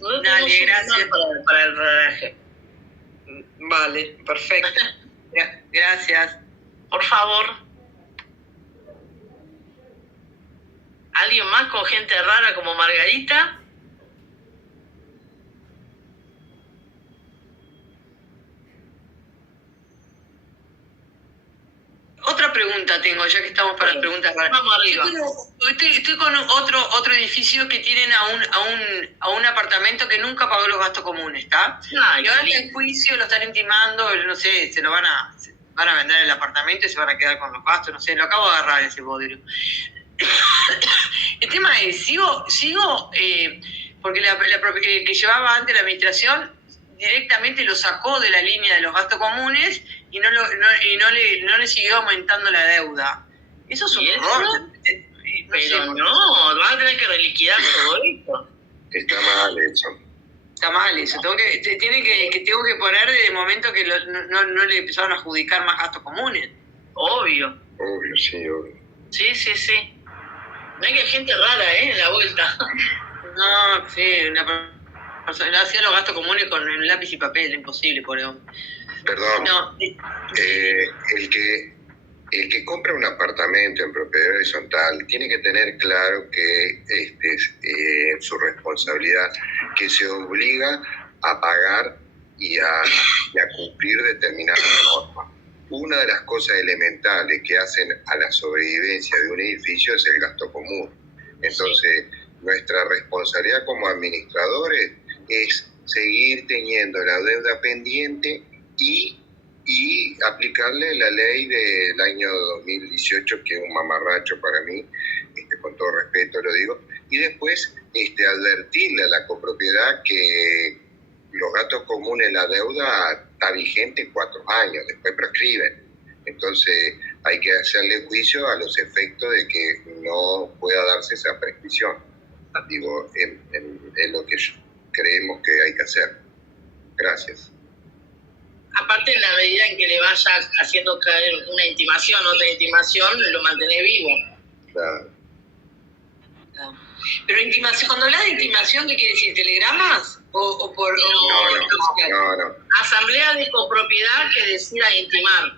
No dale, gracias. Para el rodaje. Vale, perfecto. Gracias. Por favor. ¿Alguien más con gente rara como Margarita? Otra pregunta tengo, ya que estamos para preguntas raras. Vamos arriba. Estoy con otro edificio que tienen a un apartamento que nunca pagó los gastos comunes, ¿está? Y ahora está en juicio, lo están intimando, no sé, se van a vender el apartamento y se van a quedar con los gastos, no sé, lo acabo de agarrar ese bodrio. El tema es, sigo porque el que llevaba antes la administración directamente lo sacó de la línea de los gastos comunes y no le siguió aumentando la deuda. Eso es un horror. Pero no, van a tener que reliquidar todo esto. Está mal eso. Está mal eso. Tengo que poner desde el momento que no le empezaron a adjudicar más gastos comunes. Obvio. Obvio, sí, obvio. Sí. No hay que hay gente rara, en la vuelta. No, sí, una persona hacía los gastos comunes con el lápiz y papel, imposible, por hombre. Perdón. No. El que compra un apartamento en propiedad horizontal tiene que tener claro que es su responsabilidad, que se obliga a pagar y a cumplir determinadas normas. Una de las cosas elementales que hacen a la sobrevivencia de un edificio es el gasto común. Entonces, nuestra responsabilidad como administradores es seguir teniendo la deuda pendiente y y aplicarle la ley del año 2018, que es un mamarracho para mí, con todo respeto lo digo, y después advertirle a la copropiedad que los gastos comunes, la deuda está vigente 4 años, después prescriben. Entonces hay que hacerle juicio a los efectos de que no pueda darse esa prescripción. Digo, es lo que creemos que hay que hacer. Gracias. Aparte, en la medida en que le vaya haciendo caer una intimación, otra intimación, lo mantenés vivo. Claro. Pero intimación, cuando hablas de intimación, ¿qué quiere decir? ¿Telegramas? ¿O por...? No. Asamblea de copropiedad que decida intimar.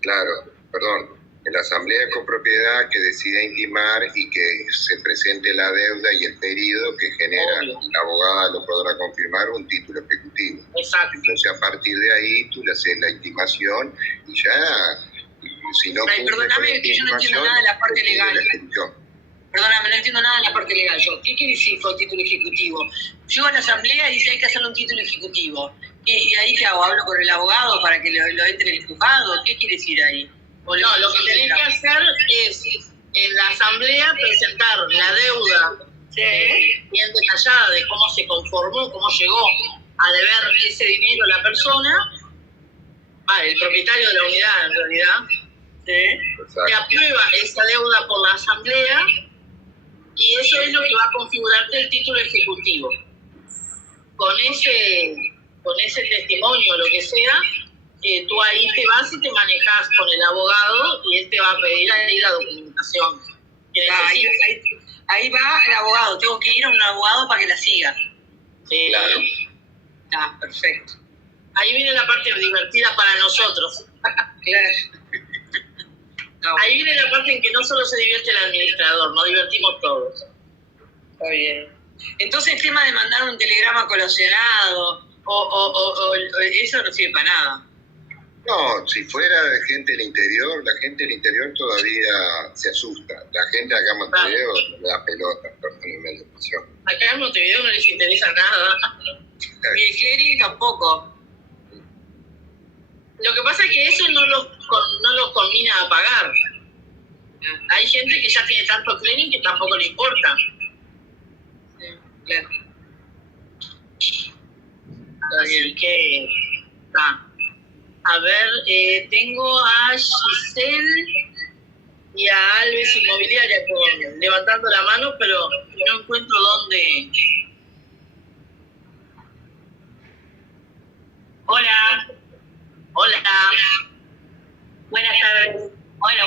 Claro, perdón. En la asamblea de copropiedad que decida intimar y que se presente la deuda y el periodo que genera, Obvio. la abogada lo podrá confirmar, un título ejecutivo. Exacto. Entonces, a partir de ahí, tú le haces la intimación y ya, si no... Ay, perdóname, que yo no entiendo nada de la parte legal. Perdóname, no entiendo nada de la parte legal. ¿Qué quiere decir con título ejecutivo? Llego a la asamblea y dice hay que hacerle un título ejecutivo. ¿Y ahí qué hago? ¿Hablo con el abogado para que lo entre en el juzgado? ¿Qué quiere decir ahí? No, lo que tenés que hacer es en la asamblea presentar la deuda bien detallada de cómo se conformó, cómo llegó a deber ese dinero a la persona, el propietario de la unidad en realidad, que aprueba esa deuda por la asamblea y eso es lo que va a configurarte el título ejecutivo. Con ese testimonio o lo que sea, tú ahí te vas y te manejas con el abogado y él te va a pedir ahí la documentación. Ahí va el abogado, tengo que ir a un abogado para que la siga. Sí. Claro. Está perfecto. Ahí viene la parte divertida para nosotros. Claro. No, Ahí viene la parte en que no solo se divierte el administrador, nos divertimos todos. está bien. Entonces el tema de mandar un telegrama colacionado o eso no sirve para nada. No, si fuera de gente del interior, la gente del interior todavía se asusta. La gente acá en Montevideo le da pelota, perdónenme la expresión. Acá en Montevideo no les interesa nada. Y el clérigo tampoco. Lo que pasa es que eso no los conmina a pagar. Hay gente que ya tiene tanto clearing que tampoco le importa. Claro. Así que está. A ver, tengo a Giselle y a Alves Inmobiliaria levantando la mano, pero no encuentro dónde. Hola, Hola. buenas tardes. Hola,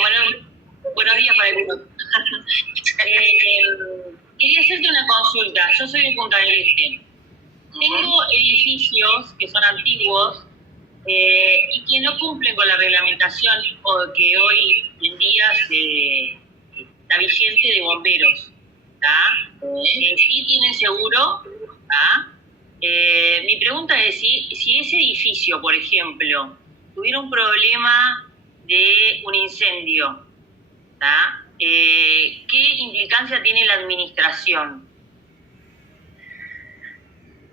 buenos días para el mundo. Quería hacerte una consulta. Yo soy de Punta del Este. Tengo edificios que son antiguos y que no cumplen con la reglamentación o que hoy en día está vigente de bomberos. Sí tienen seguro. Mi pregunta es si ese edificio, por ejemplo, tuviera un problema de un incendio, ¿qué implicancia tiene la administración?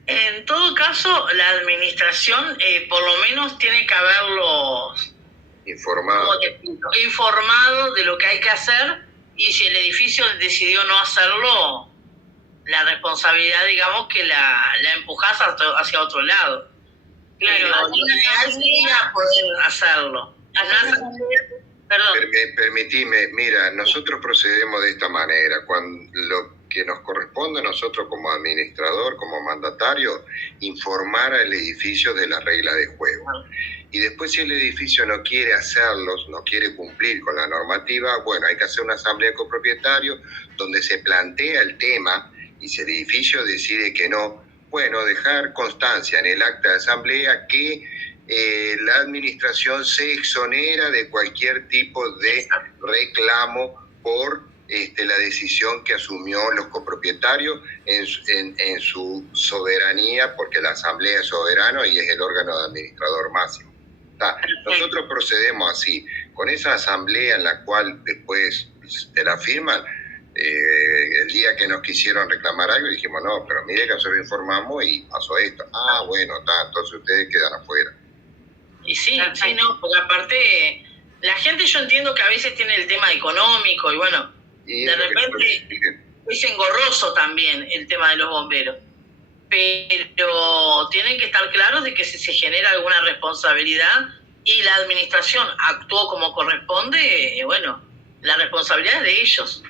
En todo caso, la administración por lo menos tiene que haberlos informado de lo que hay que hacer y si el edificio decidió no hacerlo, la responsabilidad, digamos, que la empujás hacia otro lado. Claro, lo ideal sería poder hacerlo. Perdón. Permitime, mira, nosotros procedemos de esta manera. Cuando lo que nos corresponde a nosotros como administrador, como mandatario, informar al edificio de las reglas de juego. Y después si el edificio no quiere hacerlos, no quiere cumplir con la normativa, bueno, hay que hacer una asamblea de copropietarios donde se plantea el tema y si el edificio decide que no, bueno, dejar constancia en el acta de asamblea que la administración se exonera de cualquier tipo de reclamo por la decisión que asumió los copropietarios en su soberanía, porque la asamblea es soberano y es el órgano de administrador máximo. Nosotros procedemos así, con esa asamblea en la cual después te la firman. El día que nos quisieron reclamar algo dijimos, no, pero mire que nosotros informamos y pasó esto. Bueno, entonces ustedes quedan afuera. Y sí, sí, no, porque aparte la gente, yo entiendo que a veces tiene el tema económico y bueno, Y de repente es engorroso también el tema de los bomberos, pero tienen que estar claros de que si se genera alguna responsabilidad y la administración actuó como corresponde, bueno, la responsabilidad es de ellos.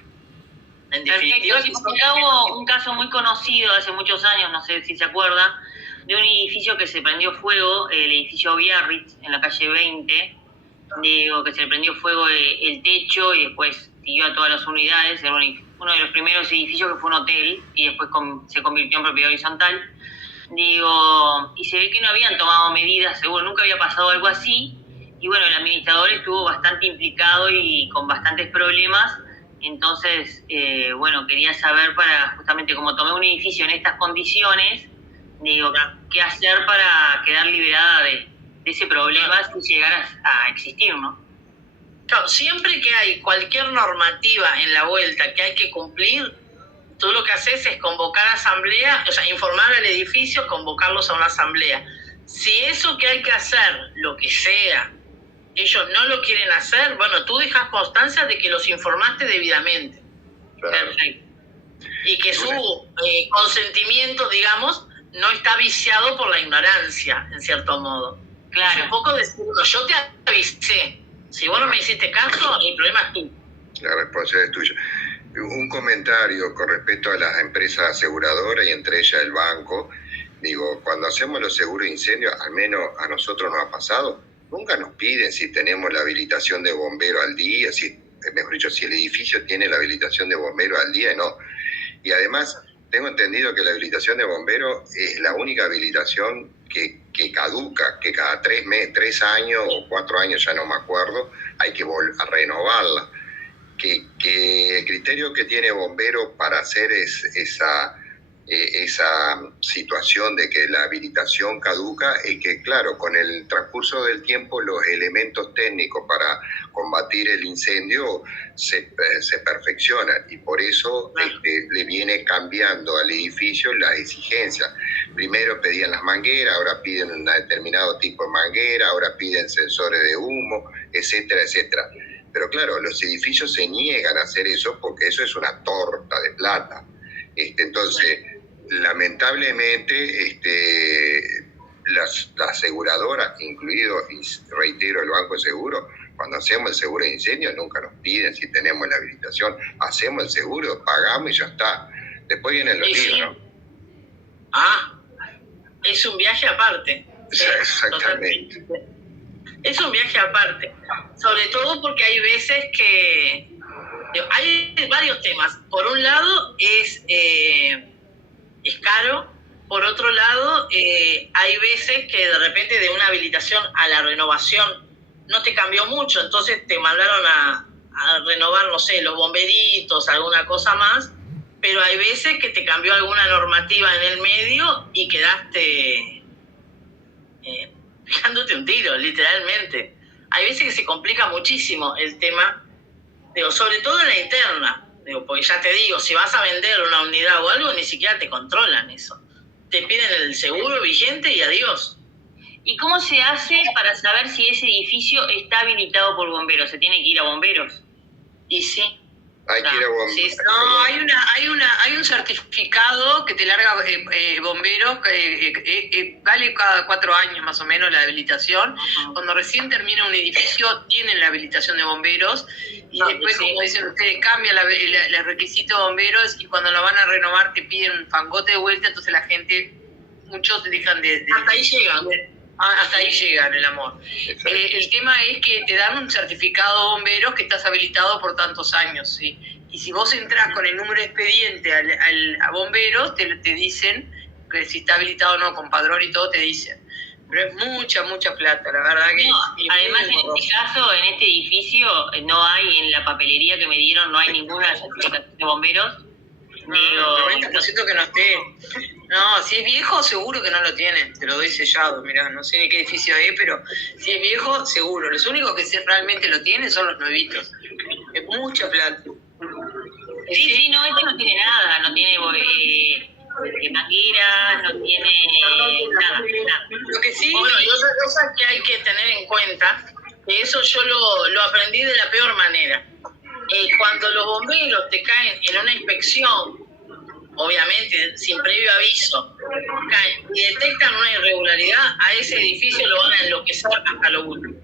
En definitiva, perfecto, sí, porque acá hubo un caso muy conocido hace muchos años, no sé si se acuerdan, de un edificio que se prendió fuego, el edificio Biarritz, en la calle 20, digo, que se le prendió fuego el techo y después siguió a todas las unidades. Era uno de los primeros edificios que fue un hotel y después se convirtió en propiedad horizontal. Digo, y se ve que no habían tomado medidas, seguro, nunca había pasado algo así. Y bueno, el administrador estuvo bastante implicado y con bastantes problemas. Entonces, bueno, quería saber para, justamente como tomé un edificio en estas condiciones, digo, qué hacer para quedar liberada de ese problema si llegara a existir, ¿no? Claro, siempre que hay cualquier normativa en la vuelta que hay que cumplir, tú lo que haces es convocar a asamblea, o sea, informar al edificio, convocarlos a una asamblea. Si eso que hay que hacer, lo que sea, ellos no lo quieren hacer, bueno, tú dejas constancia de que los informaste debidamente. Claro. Perfecto. Y que su consentimiento, digamos, no está viciado por la ignorancia, en cierto modo. Claro. Es un poco decirlo, yo te avisé. Si vos no me hiciste caso, el problema es tú. La responsabilidad es tuya. Un comentario con respecto a las empresas aseguradoras y entre ellas el banco. Digo, cuando hacemos los seguros de incendio, al menos a nosotros nos ha pasado, nunca nos piden si tenemos la habilitación de bombero al día, mejor dicho, si el edificio tiene la habilitación de bombero al día, no. Y además, tengo entendido que la habilitación de bombero es la única habilitación que caduca, que cada 3 años o 4 años, ya no me acuerdo, hay que a renovarla. Que el criterio que tiene bombero para hacer esa situación de que la habilitación caduca es que, claro, con el transcurso del tiempo los elementos técnicos para combatir el incendio se perfeccionan y por eso le viene cambiando al edificio las exigencias. Primero pedían las mangueras, ahora piden un determinado tipo de manguera, ahora piden sensores de humo, etcétera, etcétera. Pero claro, los edificios se niegan a hacer eso porque eso es una torta de plata. Entonces, lamentablemente, las aseguradoras, incluido, y reitero, el Banco de Seguro, cuando hacemos el seguro de incendio nunca nos piden si tenemos la habilitación. Hacemos el seguro, pagamos y ya está. Después vienen los líos, ¿no? Ah, es un viaje aparte. Exactamente. Totalmente. Es un viaje aparte. Sobre todo porque hay veces que... Hay varios temas. Por un lado es caro. Por otro lado, hay veces que de repente de una habilitación a la renovación no te cambió mucho, entonces te mandaron a renovar, no sé, los bomberitos, alguna cosa más, pero hay veces que te cambió alguna normativa en el medio y quedaste pegándote un tiro, literalmente. Hay veces que se complica muchísimo el tema, sobre todo en la interna, porque ya te digo, si vas a vender una unidad o algo, ni siquiera te controlan eso. Te piden el seguro vigente y adiós. ¿Y cómo se hace para saber si ese edificio está habilitado por bomberos? ¿Se tiene que ir a bomberos? Y sí. Hay que ir a bomberos. No, hay un certificado que te larga bomberos, vale cada 4 años más o menos la habilitación. Uh-huh. Cuando recién termina un edificio tienen la habilitación de bomberos y después, como dicen ustedes, cambia el requisito de bomberos y cuando lo van a renovar te piden un fangote de vuelta, entonces la gente, muchos dejan de hasta ahí llegan. Hasta ahí llegan, el amor. El tema es que te dan un certificado de bomberos que estás habilitado por tantos años, ¿sí? Y si vos entras con el número de expediente a bomberos, te dicen que si está habilitado o no, con padrón y todo, te dicen. Pero es mucha plata, la verdad que... No, además, en este caso, en este edificio, no hay, en la papelería que me dieron, no hay ninguna certificación de bomberos. No, 90% que no esté. No, si es viejo, seguro que no lo tienen. Te lo doy sellado, mirá, no sé ni qué edificio es, pero si es viejo, seguro. Los únicos que realmente lo tienen son los nuevitos. Es mucha plata. Sí, no, este no tiene nada, no tiene mangueras, no tiene nada. Lo que sí, Bueno, y otra cosa que hay que tener en cuenta, que eso yo lo aprendí de la peor manera. Cuando los bomberos te caen en una inspección, obviamente sin previo aviso, caen y detectan una irregularidad, a ese edificio lo van a enloquecer hasta lo último.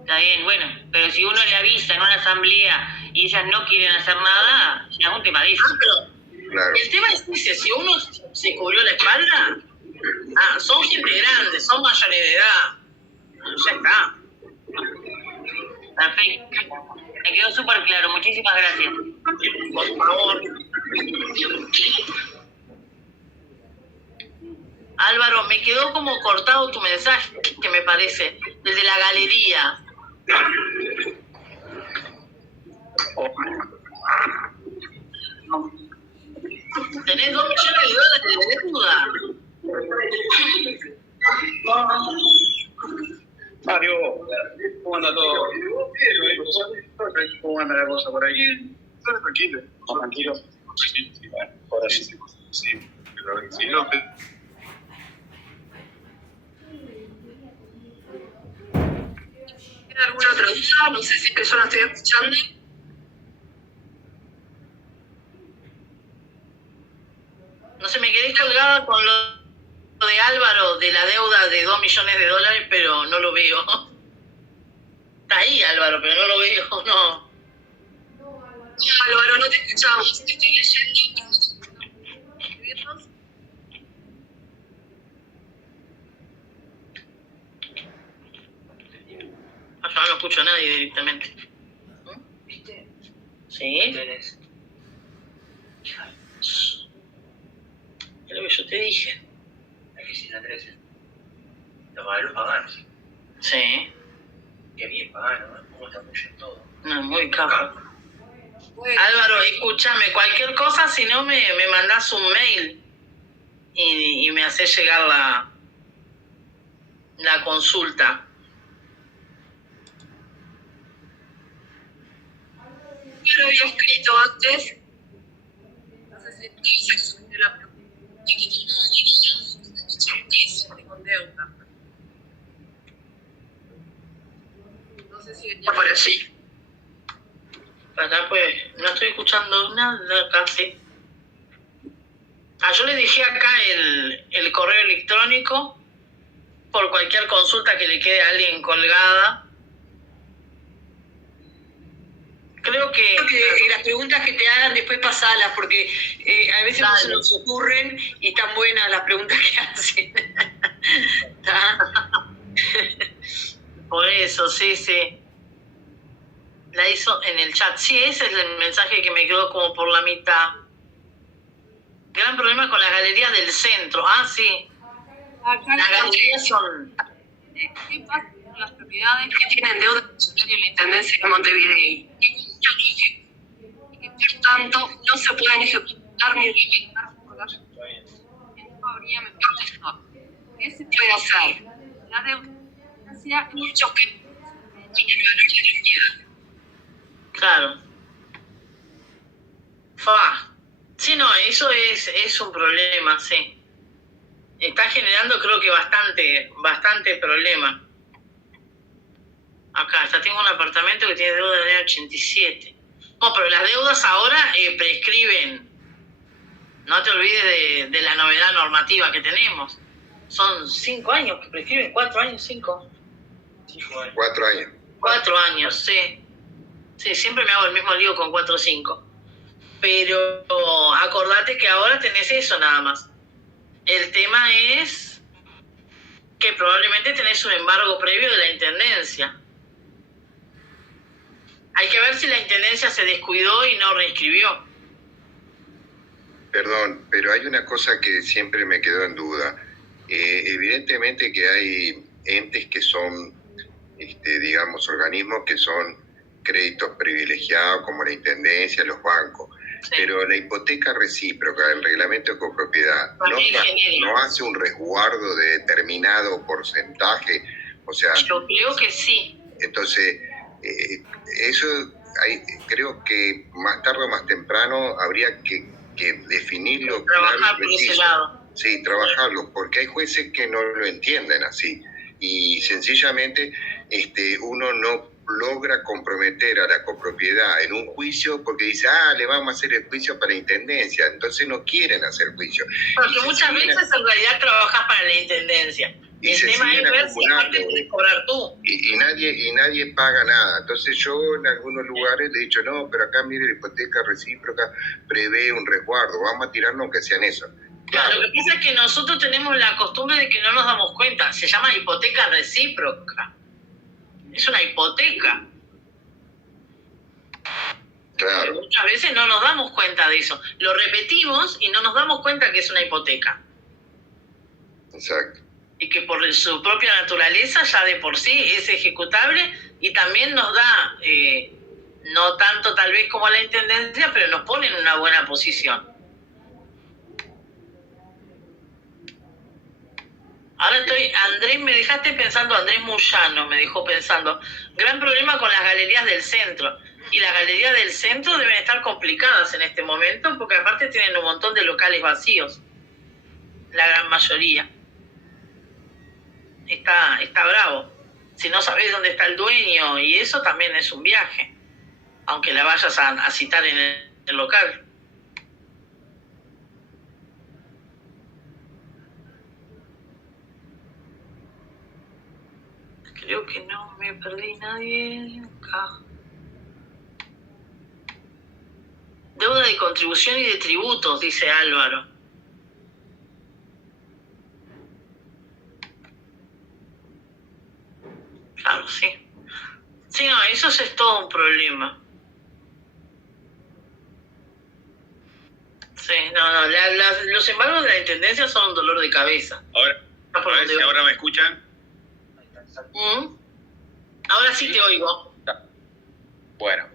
Está bien, bueno, pero si uno le avisa en una asamblea y ellas no quieren hacer nada, ya es un tema de eso. Pero Claro. el tema es ese, si uno se cubrió la espalda, son gente grande, son mayores de edad, ya está. Perfecto. Me quedó súper claro, muchísimas gracias. Por favor. Álvaro, me quedó como cortado tu mensaje, que me parece, desde la galería. ¿Tenés 2 millones de dólares de deuda? Mario, ¿cómo anda todo? ¿Cómo anda la cosa por ahí? Tranquilo. Tranquilo. Sí, bueno, ahora sí. Sí, pero si no, ¿Tiene alguna otra duda? No sé si que yo la estoy escuchando. No sé, me quedé colgada con lo de Álvaro, de la deuda de 2 millones de dólares, pero no lo veo. Está ahí Álvaro, pero no lo veo, no. Álvaro, no te escuchamos. Te estoy leyendo. Yo no escucho a nadie directamente. ¿Sí? Es lo que yo te dije. los valores paganos. Sí. Qué bien pagano, ¿no? ¿Cómo está muy todo? No, muy capo. Álvaro, escúchame, cualquier cosa, si no me mandás un mail y me haces llegar la consulta. Yo lo había escrito antes. No sé si te hice la pregunta que con deuda. No sé si venía por allí. Acá pues no estoy escuchando nada casi. Yo le dejé acá el correo electrónico por cualquier consulta que le quede a alguien colgada. Creo que las preguntas que te hagan después pasalas, porque a veces no se nos ocurren y están buenas las preguntas que hacen. por eso, sí. La hizo en el chat. Sí, ese es el mensaje que me quedó como por la mitad. Gran problema con las galerías del centro. Sí. Las galerías son... ¿Qué pasa con las propiedades que tienen deuda funcionaria en la Intendencia de Montevideo? Y que por tanto no se pueden ejecutar ni realizar por la esto habría mejor gestor. ¿Qué se puede hacer? La deuda muchos que tienen valor de la unidad. Claro. Sí, no, eso es un problema, sí. Está generando creo que bastante problema. Acá, tengo un apartamento que tiene deuda de 87. No, pero las deudas ahora prescriben. No te olvides de la novedad normativa que tenemos. Son 5 años que prescriben, 4 años, 5. 4 años. 4 años, sí. Sí, siempre me hago el mismo lío con 4 o 5. Pero acordate que ahora tenés eso nada más. El tema es que probablemente tenés un embargo previo de la Intendencia. Hay que ver si la Intendencia se descuidó y no reescribió. Perdón, pero hay una cosa que siempre me quedó en duda. Evidentemente que hay entes que son, digamos, organismos que son créditos privilegiados, como la Intendencia, los bancos. Sí. Pero la hipoteca recíproca, el reglamento de copropiedad, ¿no hace un resguardo de determinado porcentaje? O sea, yo creo que sí. entonces, eso creo que más tarde o más temprano habría que definirlo. Trabajar por ese lado. Sí, trabajarlo, porque hay jueces que no lo entienden así y sencillamente uno no logra comprometer a la copropiedad en un juicio porque dice, le vamos a hacer el juicio para la intendencia, entonces no quieren hacer juicio. Porque muchas veces en realidad trabajas para la intendencia. Y el tema es ver si aparte puedes cobrar tú. Y nadie paga nada. Entonces yo en algunos lugares le he dicho, no, pero acá mire, la hipoteca recíproca prevé un resguardo, vamos a tirarnos aunque sean eso. Claro, lo que pasa es que nosotros tenemos la costumbre de que no nos damos cuenta. Se llama hipoteca recíproca. Es una hipoteca. Claro. Pero muchas veces no nos damos cuenta de eso. Lo repetimos y no nos damos cuenta que es una hipoteca. Exacto. Y que por su propia naturaleza ya de por sí es ejecutable y también nos da, no tanto tal vez como la intendencia, pero nos pone en una buena posición. Ahora Andrés, me dejaste pensando, Andrés Muyano me dejó pensando, gran problema con las galerías del centro. Y las galerías del centro deben estar complicadas en este momento porque aparte tienen un montón de locales vacíos, la gran mayoría. Está bravo. Si no sabés dónde está el dueño y eso también es un viaje, aunque la vayas a citar en el local. Creo que no me perdí nadie acá. Deuda de contribución y de tributos, dice Álvaro. Claro, sí. Sí, no, eso es todo un problema. Sí, no, los embargos de la intendencia son un dolor de cabeza. Ahora, a ver si ahora me escuchan. Ahora sí te oigo. Bueno,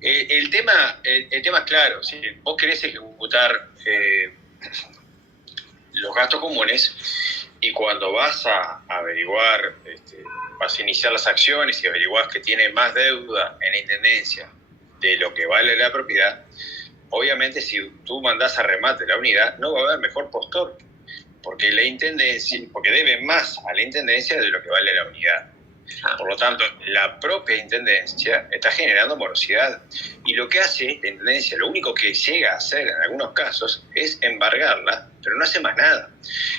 el tema es claro. Si vos querés ejecutar los gastos comunes y cuando vas a averiguar, vas a iniciar las acciones y averiguás que tiene más deuda en la intendencia de lo que vale la propiedad, obviamente si tú mandás a remate la unidad no va a haber mejor postor, porque la intendencia, porque debe más a la intendencia de lo que vale la unidad. Por lo tanto, la propia intendencia está generando morosidad. Y lo que hace la intendencia, lo único que llega a hacer en algunos casos es embargarla, pero no hace más nada.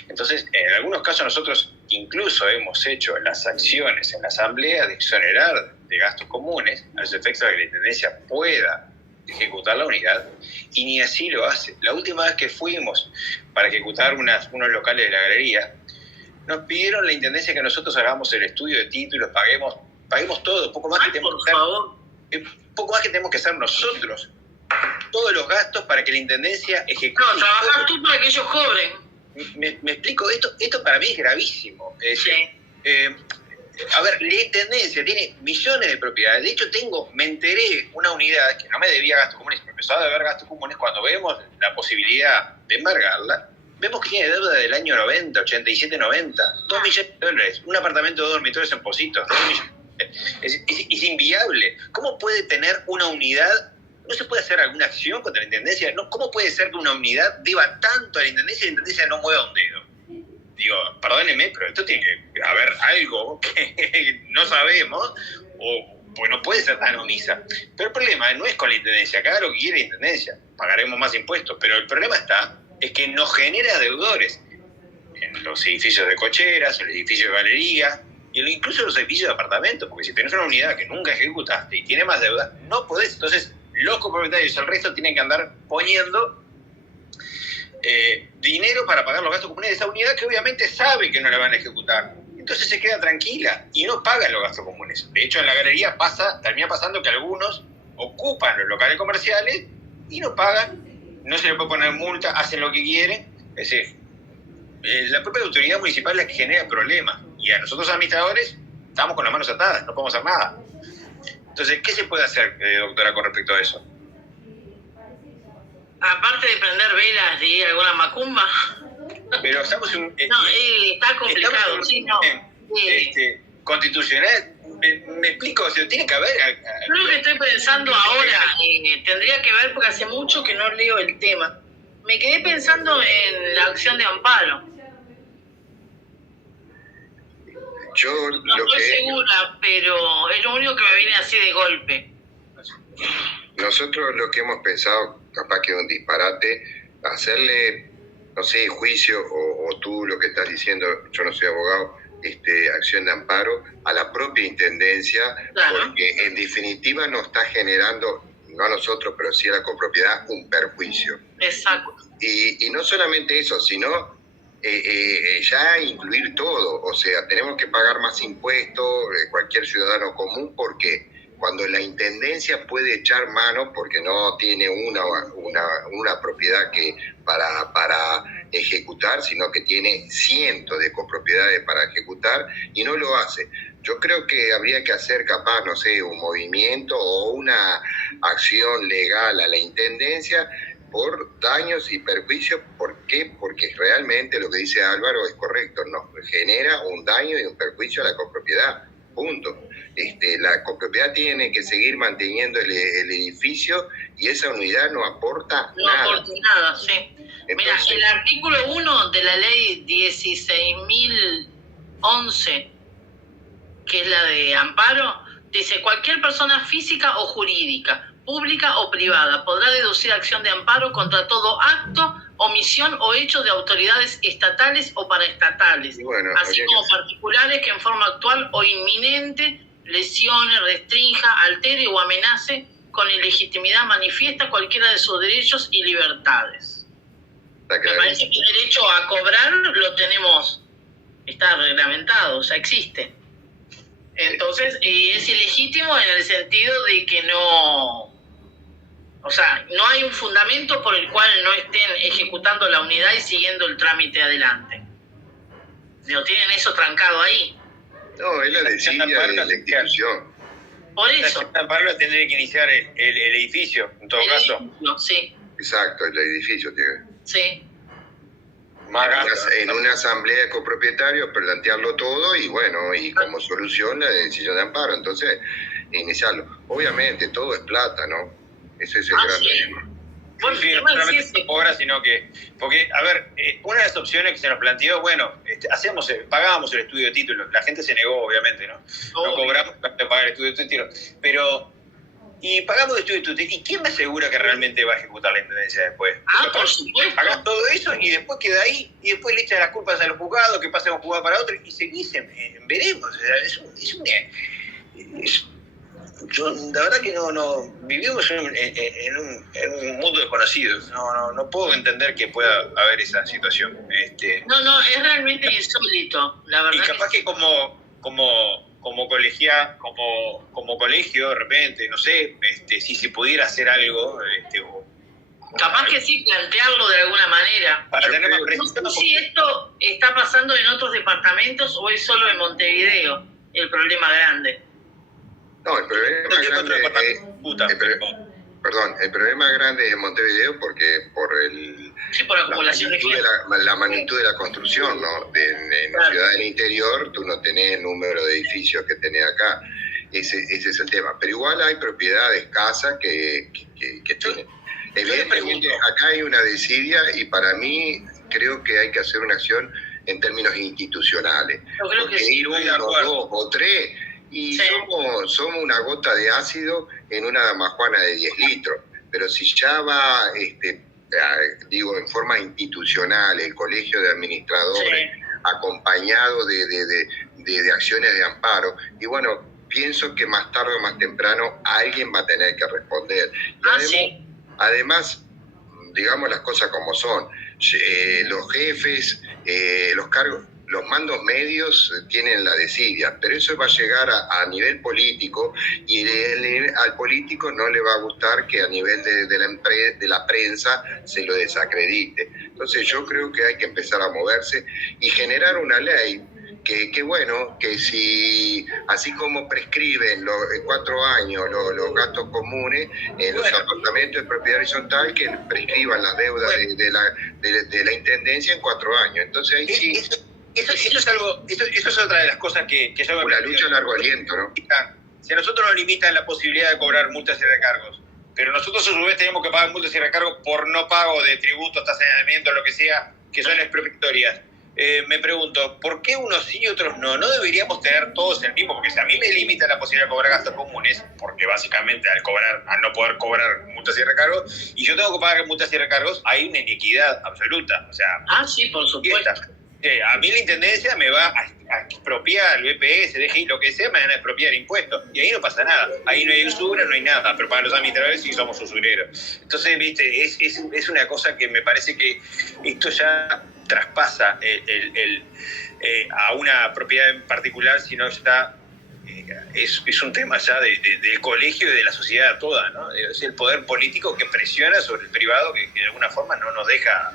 Entonces, en algunos casos nosotros incluso hemos hecho las acciones en la asamblea de exonerar de gastos comunes a los efectos de que la intendencia pueda ejecutar la unidad, y ni así lo hace. La última vez que fuimos para ejecutar unos locales de la galería, nos pidieron la intendencia que nosotros hagamos el estudio de títulos, paguemos todo, poco más que tenemos que hacer nosotros, todos los gastos para que la intendencia ejecute. No, trabajar tú para que ellos cobren. Me explico, esto para mí es gravísimo. Sí. A ver, la intendencia tiene millones de propiedades. De hecho, me enteré una unidad que no me debía gastos comunes, me empezó a deber gastos comunes cuando vemos la posibilidad de embargarla. Vemos que tiene deuda del año 90, 87, 90, $2 millones, un apartamento de 2 dormitorios en Positos, 2 millones. Es inviable. ¿Cómo puede tener una unidad? ¿No se puede hacer alguna acción contra la intendencia? No, ¿cómo puede ser que una unidad deba tanto a la intendencia y la intendencia no mueva un dedo? Digo, perdónenme, pero esto tiene que haber algo que no sabemos, o pues no puede ser tan omisa. Pero el problema no es con la intendencia, que haga lo que quiere la intendencia, pagaremos más impuestos, pero el problema es que nos genera deudores en los edificios de cocheras, en los edificios de galería, y incluso en los edificios de apartamentos, porque si tenés una unidad que nunca ejecutaste y tiene más deuda, no podés. Entonces, los copropietarios, el resto, tienen que andar poniendo dinero para pagar los gastos comunes de esa unidad que obviamente sabe que no la van a ejecutar. Entonces se queda tranquila y no pagan los gastos comunes. De hecho, en la galería termina pasando que algunos ocupan los locales comerciales y no pagan, no se les puede poner multa, hacen lo que quieren. Es decir, la propia autoridad municipal es la que genera problemas, y a nosotros administradores estamos con las manos atadas, no podemos hacer nada. Entonces, ¿qué se puede hacer, doctora, con respecto a eso? Aparte de prender velas y alguna macumba. Pero estamos está complicado, sí, no. Constitucional, me explico, o sea, tiene que haber... Yo lo que estoy pensando ahora, tendría que ver porque hace mucho que no leo el tema. Me quedé pensando en la acción de amparo. Yo No estoy segura, pero es lo único que me viene así de golpe. Nosotros lo que hemos pensado, capaz que es un disparate, hacerle, no sé, juicio, o tú lo que estás diciendo, yo no soy abogado, acción de amparo a la propia intendencia, Claro. Porque en definitiva nos está generando, no a nosotros, pero sí a la copropiedad, un perjuicio. Exacto. Y no solamente eso, sino ya incluir todo, o sea, tenemos que pagar más impuestos, cualquier ciudadano común, porque cuando la intendencia puede echar mano, porque no tiene una propiedad que para ejecutar, sino que tiene cientos de copropiedades para ejecutar, y no lo hace. Yo creo que habría que hacer capaz, no sé, un movimiento o una acción legal a la intendencia por daños y perjuicios. ¿Por qué? Porque realmente lo que dice Álvaro es correcto, nos genera un daño y un perjuicio a la copropiedad, punto. La copropiedad tiene que seguir manteniendo el edificio y esa unidad no aporta No nada. aporta nada, sí. Mira, Entonces, el artículo 1 de la ley 16.011, que es la de amparo, dice: cualquier persona física o jurídica, pública o privada, podrá deducir acción de amparo contra todo acto, omisión o hecho de autoridades estatales o paraestatales, y bueno, así como particulares que en forma actual o inminente lesione, restrinja, altere o amenace con ilegitimidad manifiesta cualquiera de sus derechos y libertades. está Me claro. parece que el derecho a cobrar lo tenemos, está reglamentado, o sea, existe. Entonces, es ilegítimo en el sentido de que no, o sea, no hay un fundamento por el cual no estén ejecutando la unidad y siguiendo el trámite adelante. Lo tienen eso trancado ahí. No, es la desidia de la institución. Por La eso. acción de amparo tendría que iniciar el edificio, en todo el caso. edificio, sí, Exacto, el edificio tiene. sí. Más gasto. En una asamblea de copropietarios plantearlo todo y bueno, y como solución la decisión de amparo. Entonces, iniciarlo. Obviamente, todo es plata, ¿no? Ese es el gran Sí. tema. Bueno, Sí, el no tema es solamente ese. se cobra, sino que... Porque, a ver, una de las opciones que se nos planteó, bueno, pagábamos el estudio de título. La gente se negó, obviamente, ¿no? No Obvio. cobramos para pagar el estudio de título. Pero... Y pagamos el estudio de título. ¿Y quién me asegura que realmente va a ejecutar la intendencia después? Ah, por supuesto. Pagás todo eso y después queda ahí, y después le echan las culpas a los juzgados, que pasen un juzgado para otro, y seguís en veremos. O sea, yo, la verdad que no vivimos en un mundo desconocido. No puedo entender que pueda haber esa situación. No, es realmente insólito, la verdad. Y capaz que como colegio, de repente, no sé, si se pudiera hacer algo, Capaz que sí, plantearlo de alguna manera. para tener más No presión. sé si esto está pasando en otros departamentos o es solo en Montevideo el problema grande. No, el problema grande el problema grande es en Montevideo porque por Sí, por acumulación de gente. la magnitud de la construcción, ¿no? En Claro. ciudad del interior tú no tenés el número de edificios que tenés acá. Ese es el tema. Pero igual hay propiedades, casas que tienen. Evidentemente acá hay una desidia y para mí creo que hay que hacer una acción en términos institucionales. Yo creo que Porque sí. ir estoy de uno, acuerdo. dos o tres y Sí. somos una gota de ácido en una damajuana de 10 litros. Pero si ya va, digo, en forma institucional, el colegio de administradores, Sí. acompañado de acciones de amparo, y bueno, pienso que más tarde o más temprano alguien va a tener que responder. Y Sí. además, digamos las cosas como son, los jefes, los cargos, los mandos medios tienen la desidia, pero eso va a llegar a nivel político y al político no le va a gustar que a nivel de la prensa se lo desacredite. Entonces yo creo que hay que empezar a moverse y generar una ley que bueno, que si así como prescriben los 4 años los gastos comunes en los apartamentos de propiedad horizontal, que prescriban las deudas de la intendencia en 4 años. Entonces ahí sí Eso es otra de las cosas que yo me Una lucha a largo aliento, ¿no? Si a nosotros nos limitan la posibilidad de cobrar multas y recargos, pero nosotros a su vez tenemos que pagar multas y recargos por no pago de tributos, estacionamiento, lo que sea, que son expropiatorias. Me pregunto, ¿por qué unos sí y otros no? ¿No deberíamos tener todos el mismo? Porque si a mí me limita la posibilidad de cobrar gastos comunes, porque básicamente al no poder cobrar multas y recargos, y yo tengo que pagar multas y recargos, hay una inequidad absoluta. O sea, sí, por supuesto. A mí la intendencia me va a expropiar el BPS, DGI, lo que sea, me van a expropiar impuestos. Y ahí no pasa nada. Ahí no hay usura, no hay nada. Pero para los administradores sí somos usureros. Entonces, viste, es una cosa que me parece que esto ya traspasa a una propiedad en particular, sino ya es un tema ya del colegio y de la sociedad toda, ¿no? Es el poder político que presiona sobre el privado que de alguna forma no nos deja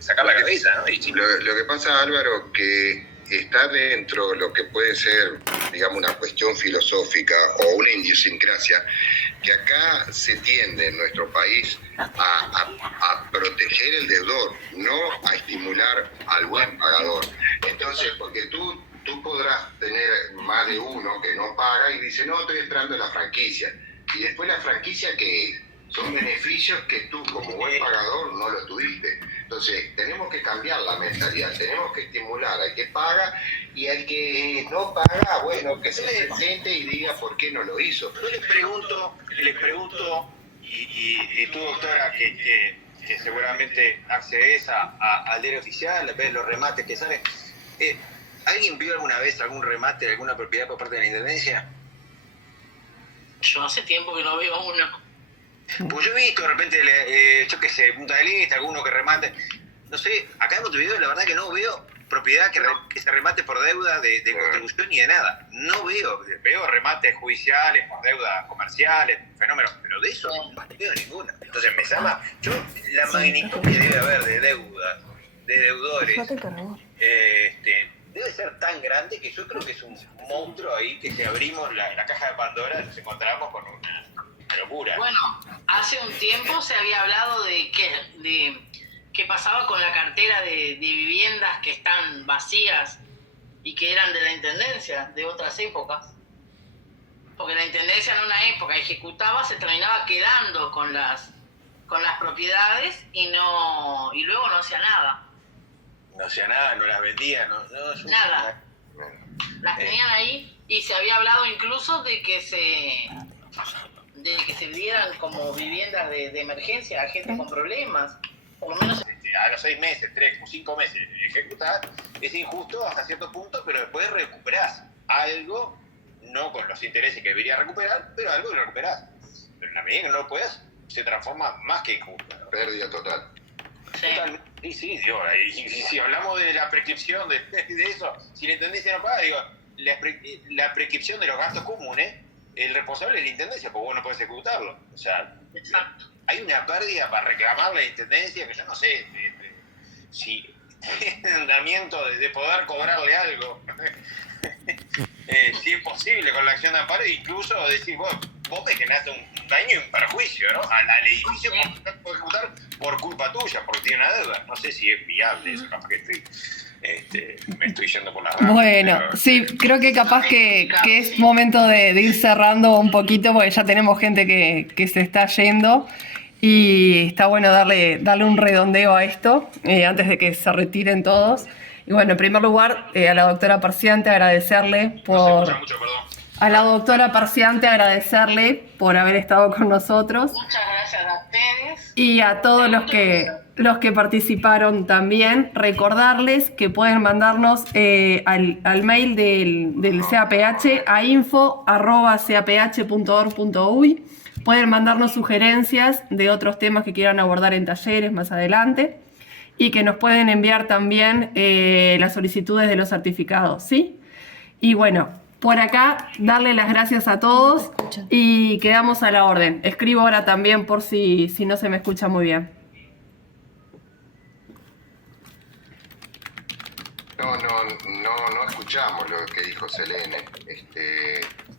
sacar la cabeza, ¿no? Lo que pasa, Álvaro, que está dentro de lo que puede ser, digamos, una cuestión filosófica o una idiosincrasia, que acá se tiende en nuestro país a proteger el deudor, no a estimular al buen pagador. Entonces, porque tú podrás tener más de uno que no paga y dice, no, estoy esperando la franquicia. Y después la franquicia, que son beneficios que tú como buen pagador no lo tuviste. Entonces, tenemos que cambiar la mentalidad, tenemos que estimular al que paga, y al que no paga, bueno, que se presente y diga por qué no lo hizo. Yo les pregunto, y tú, doctora, que seguramente accedes al diario oficial, ves los remates que salen, ¿alguien vio alguna vez algún remate de alguna propiedad por parte de la Intendencia? Yo hace tiempo que no veo uno. Pues yo he visto de repente, yo qué sé, Punta del Este, alguno que remate. No sé, acá en Montevideo la verdad que no veo propiedad que se remate por deuda de contribución ni de nada. No veo remates judiciales por deudas comerciales, fenómenos, pero de eso no veo ninguna. Entonces me llama, la magnitud que debe haber de deudas, de deudores, debe ser tan grande que yo creo que es un monstruo ahí que si abrimos la caja de Pandora nos encontramos con una locura. Bueno, hace un tiempo se había hablado de qué pasaba con la cartera de viviendas que están vacías y que eran de la Intendencia, de otras épocas. Porque la Intendencia en una época ejecutaba, se terminaba quedando con las propiedades y luego no hacía nada. No hacía nada, no las vendía, nada. Las tenían ahí, y se había hablado incluso de que se dieran como viviendas de emergencia a gente con problemas, por lo menos. A los 6 meses, 3 o 5 meses ejecutar, es injusto hasta cierto punto, pero después recuperás algo, no con los intereses que deberías recuperar, pero algo que recuperás. Pero en la medida que no lo puedas, se transforma más que injusto, ¿no? Pérdida total. Sí, y si hablamos de la prescripción de eso, si la Intendencia no paga, la prescripción de los gastos comunes, el responsable es la Intendencia, porque vos no podés ejecutarlo. O sea, exacto. Hay una pérdida para reclamar la Intendencia que yo no sé si tiene andamiento de poder cobrarle algo. Si es posible con la acción de amparo, incluso decir, vos me generaste un daño y un perjuicio, ¿no? Al edificio que no puede ejecutar por culpa tuya, porque tiene una deuda. No sé si es viable eso, capaz que me estoy yendo por las ramas. Bueno, pero sí, creo que capaz que es momento de ir cerrando un poquito, porque ya tenemos gente que se está yendo, y está bueno darle un redondeo a esto antes de que se retiren todos. Y bueno, en primer lugar, a la doctora Parciante agradecerle por... A la doctora Parciante agradecerle por haber estado con nosotros. Muchas gracias a ustedes. Y a todos los que participaron también, recordarles que pueden mandarnos al mail del CAPH a info@caph.org.uy. Pueden mandarnos sugerencias de otros temas que quieran abordar en talleres más adelante, y que nos pueden enviar también las solicitudes de los certificados, ¿sí? Y bueno, por acá, darle las gracias a todos y quedamos a la orden. Escribo ahora también por si no se me escucha muy bien. No escuchamos lo que dijo Selene.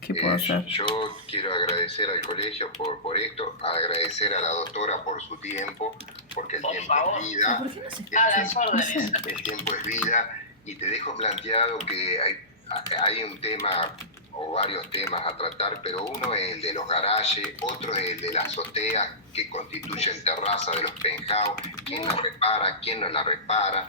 ¿Qué puedo hacer? Yo quiero agradecer al colegio por esto, agradecer a la doctora por su tiempo, porque el tiempo es vida. El tiempo es vida. y te dejo planteado que hay un tema o varios temas a tratar, pero uno es el de los garajes, otro es el de las azoteas que constituyen terraza de los penthouse, quién la repara, quién no la repara.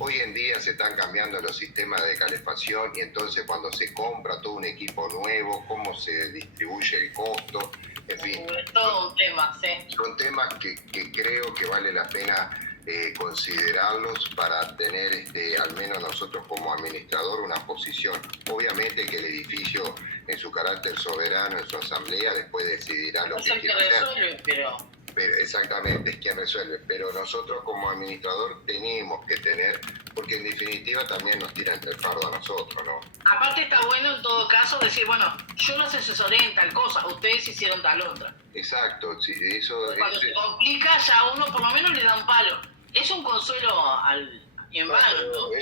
Hoy en día se están cambiando los sistemas de calefacción y entonces cuando se compra todo un equipo nuevo, cómo se distribuye el costo, en fin. Es todo un tema, sí. Son temas que creo que vale la pena considerarlos para tener, al menos nosotros como administrador, una posición. Obviamente que el edificio, en su carácter soberano, en su asamblea, después decidirá lo que quiera hacer. Pero exactamente, es quien resuelve. Pero nosotros como administrador tenemos que tener, porque en definitiva también nos tiran el fardo a nosotros, ¿no? Aparte está bueno en todo caso decir, bueno, yo los asesoré en tal cosa, ustedes hicieron tal otra. Exacto, sí, eso... Cuando se complica ya uno por lo menos le da un palo. Es un consuelo en vano, ¿no?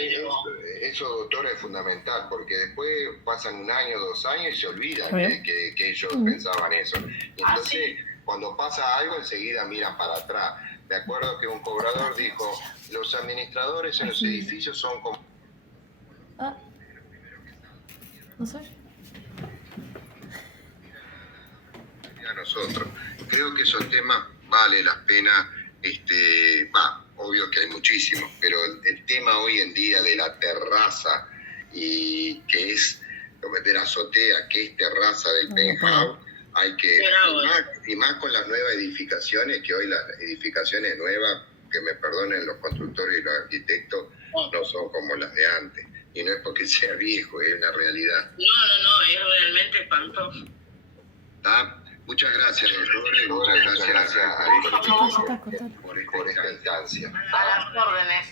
Eso, doctor, es fundamental, porque después pasan 1 año, 2 años y se olvidan que ellos pensaban eso. Y entonces, cuando pasa algo, enseguida miran para atrás. De acuerdo que un cobrador dijo, los administradores en los edificios son como... No sé. A nosotros. Creo que esos temas vale la pena, obvio que hay muchísimos, pero el tema hoy en día de la terraza y que es de la azotea, que es terraza del penthouse, hay que, y más con las nuevas edificaciones, que hoy las edificaciones nuevas, que me perdonen los constructores y los arquitectos, no son como las de antes. Y no es porque sea viejo, es una realidad. No, es realmente espantoso. Muchas gracias, doctor. Muchas gracias a por esta instancia. A las órdenes.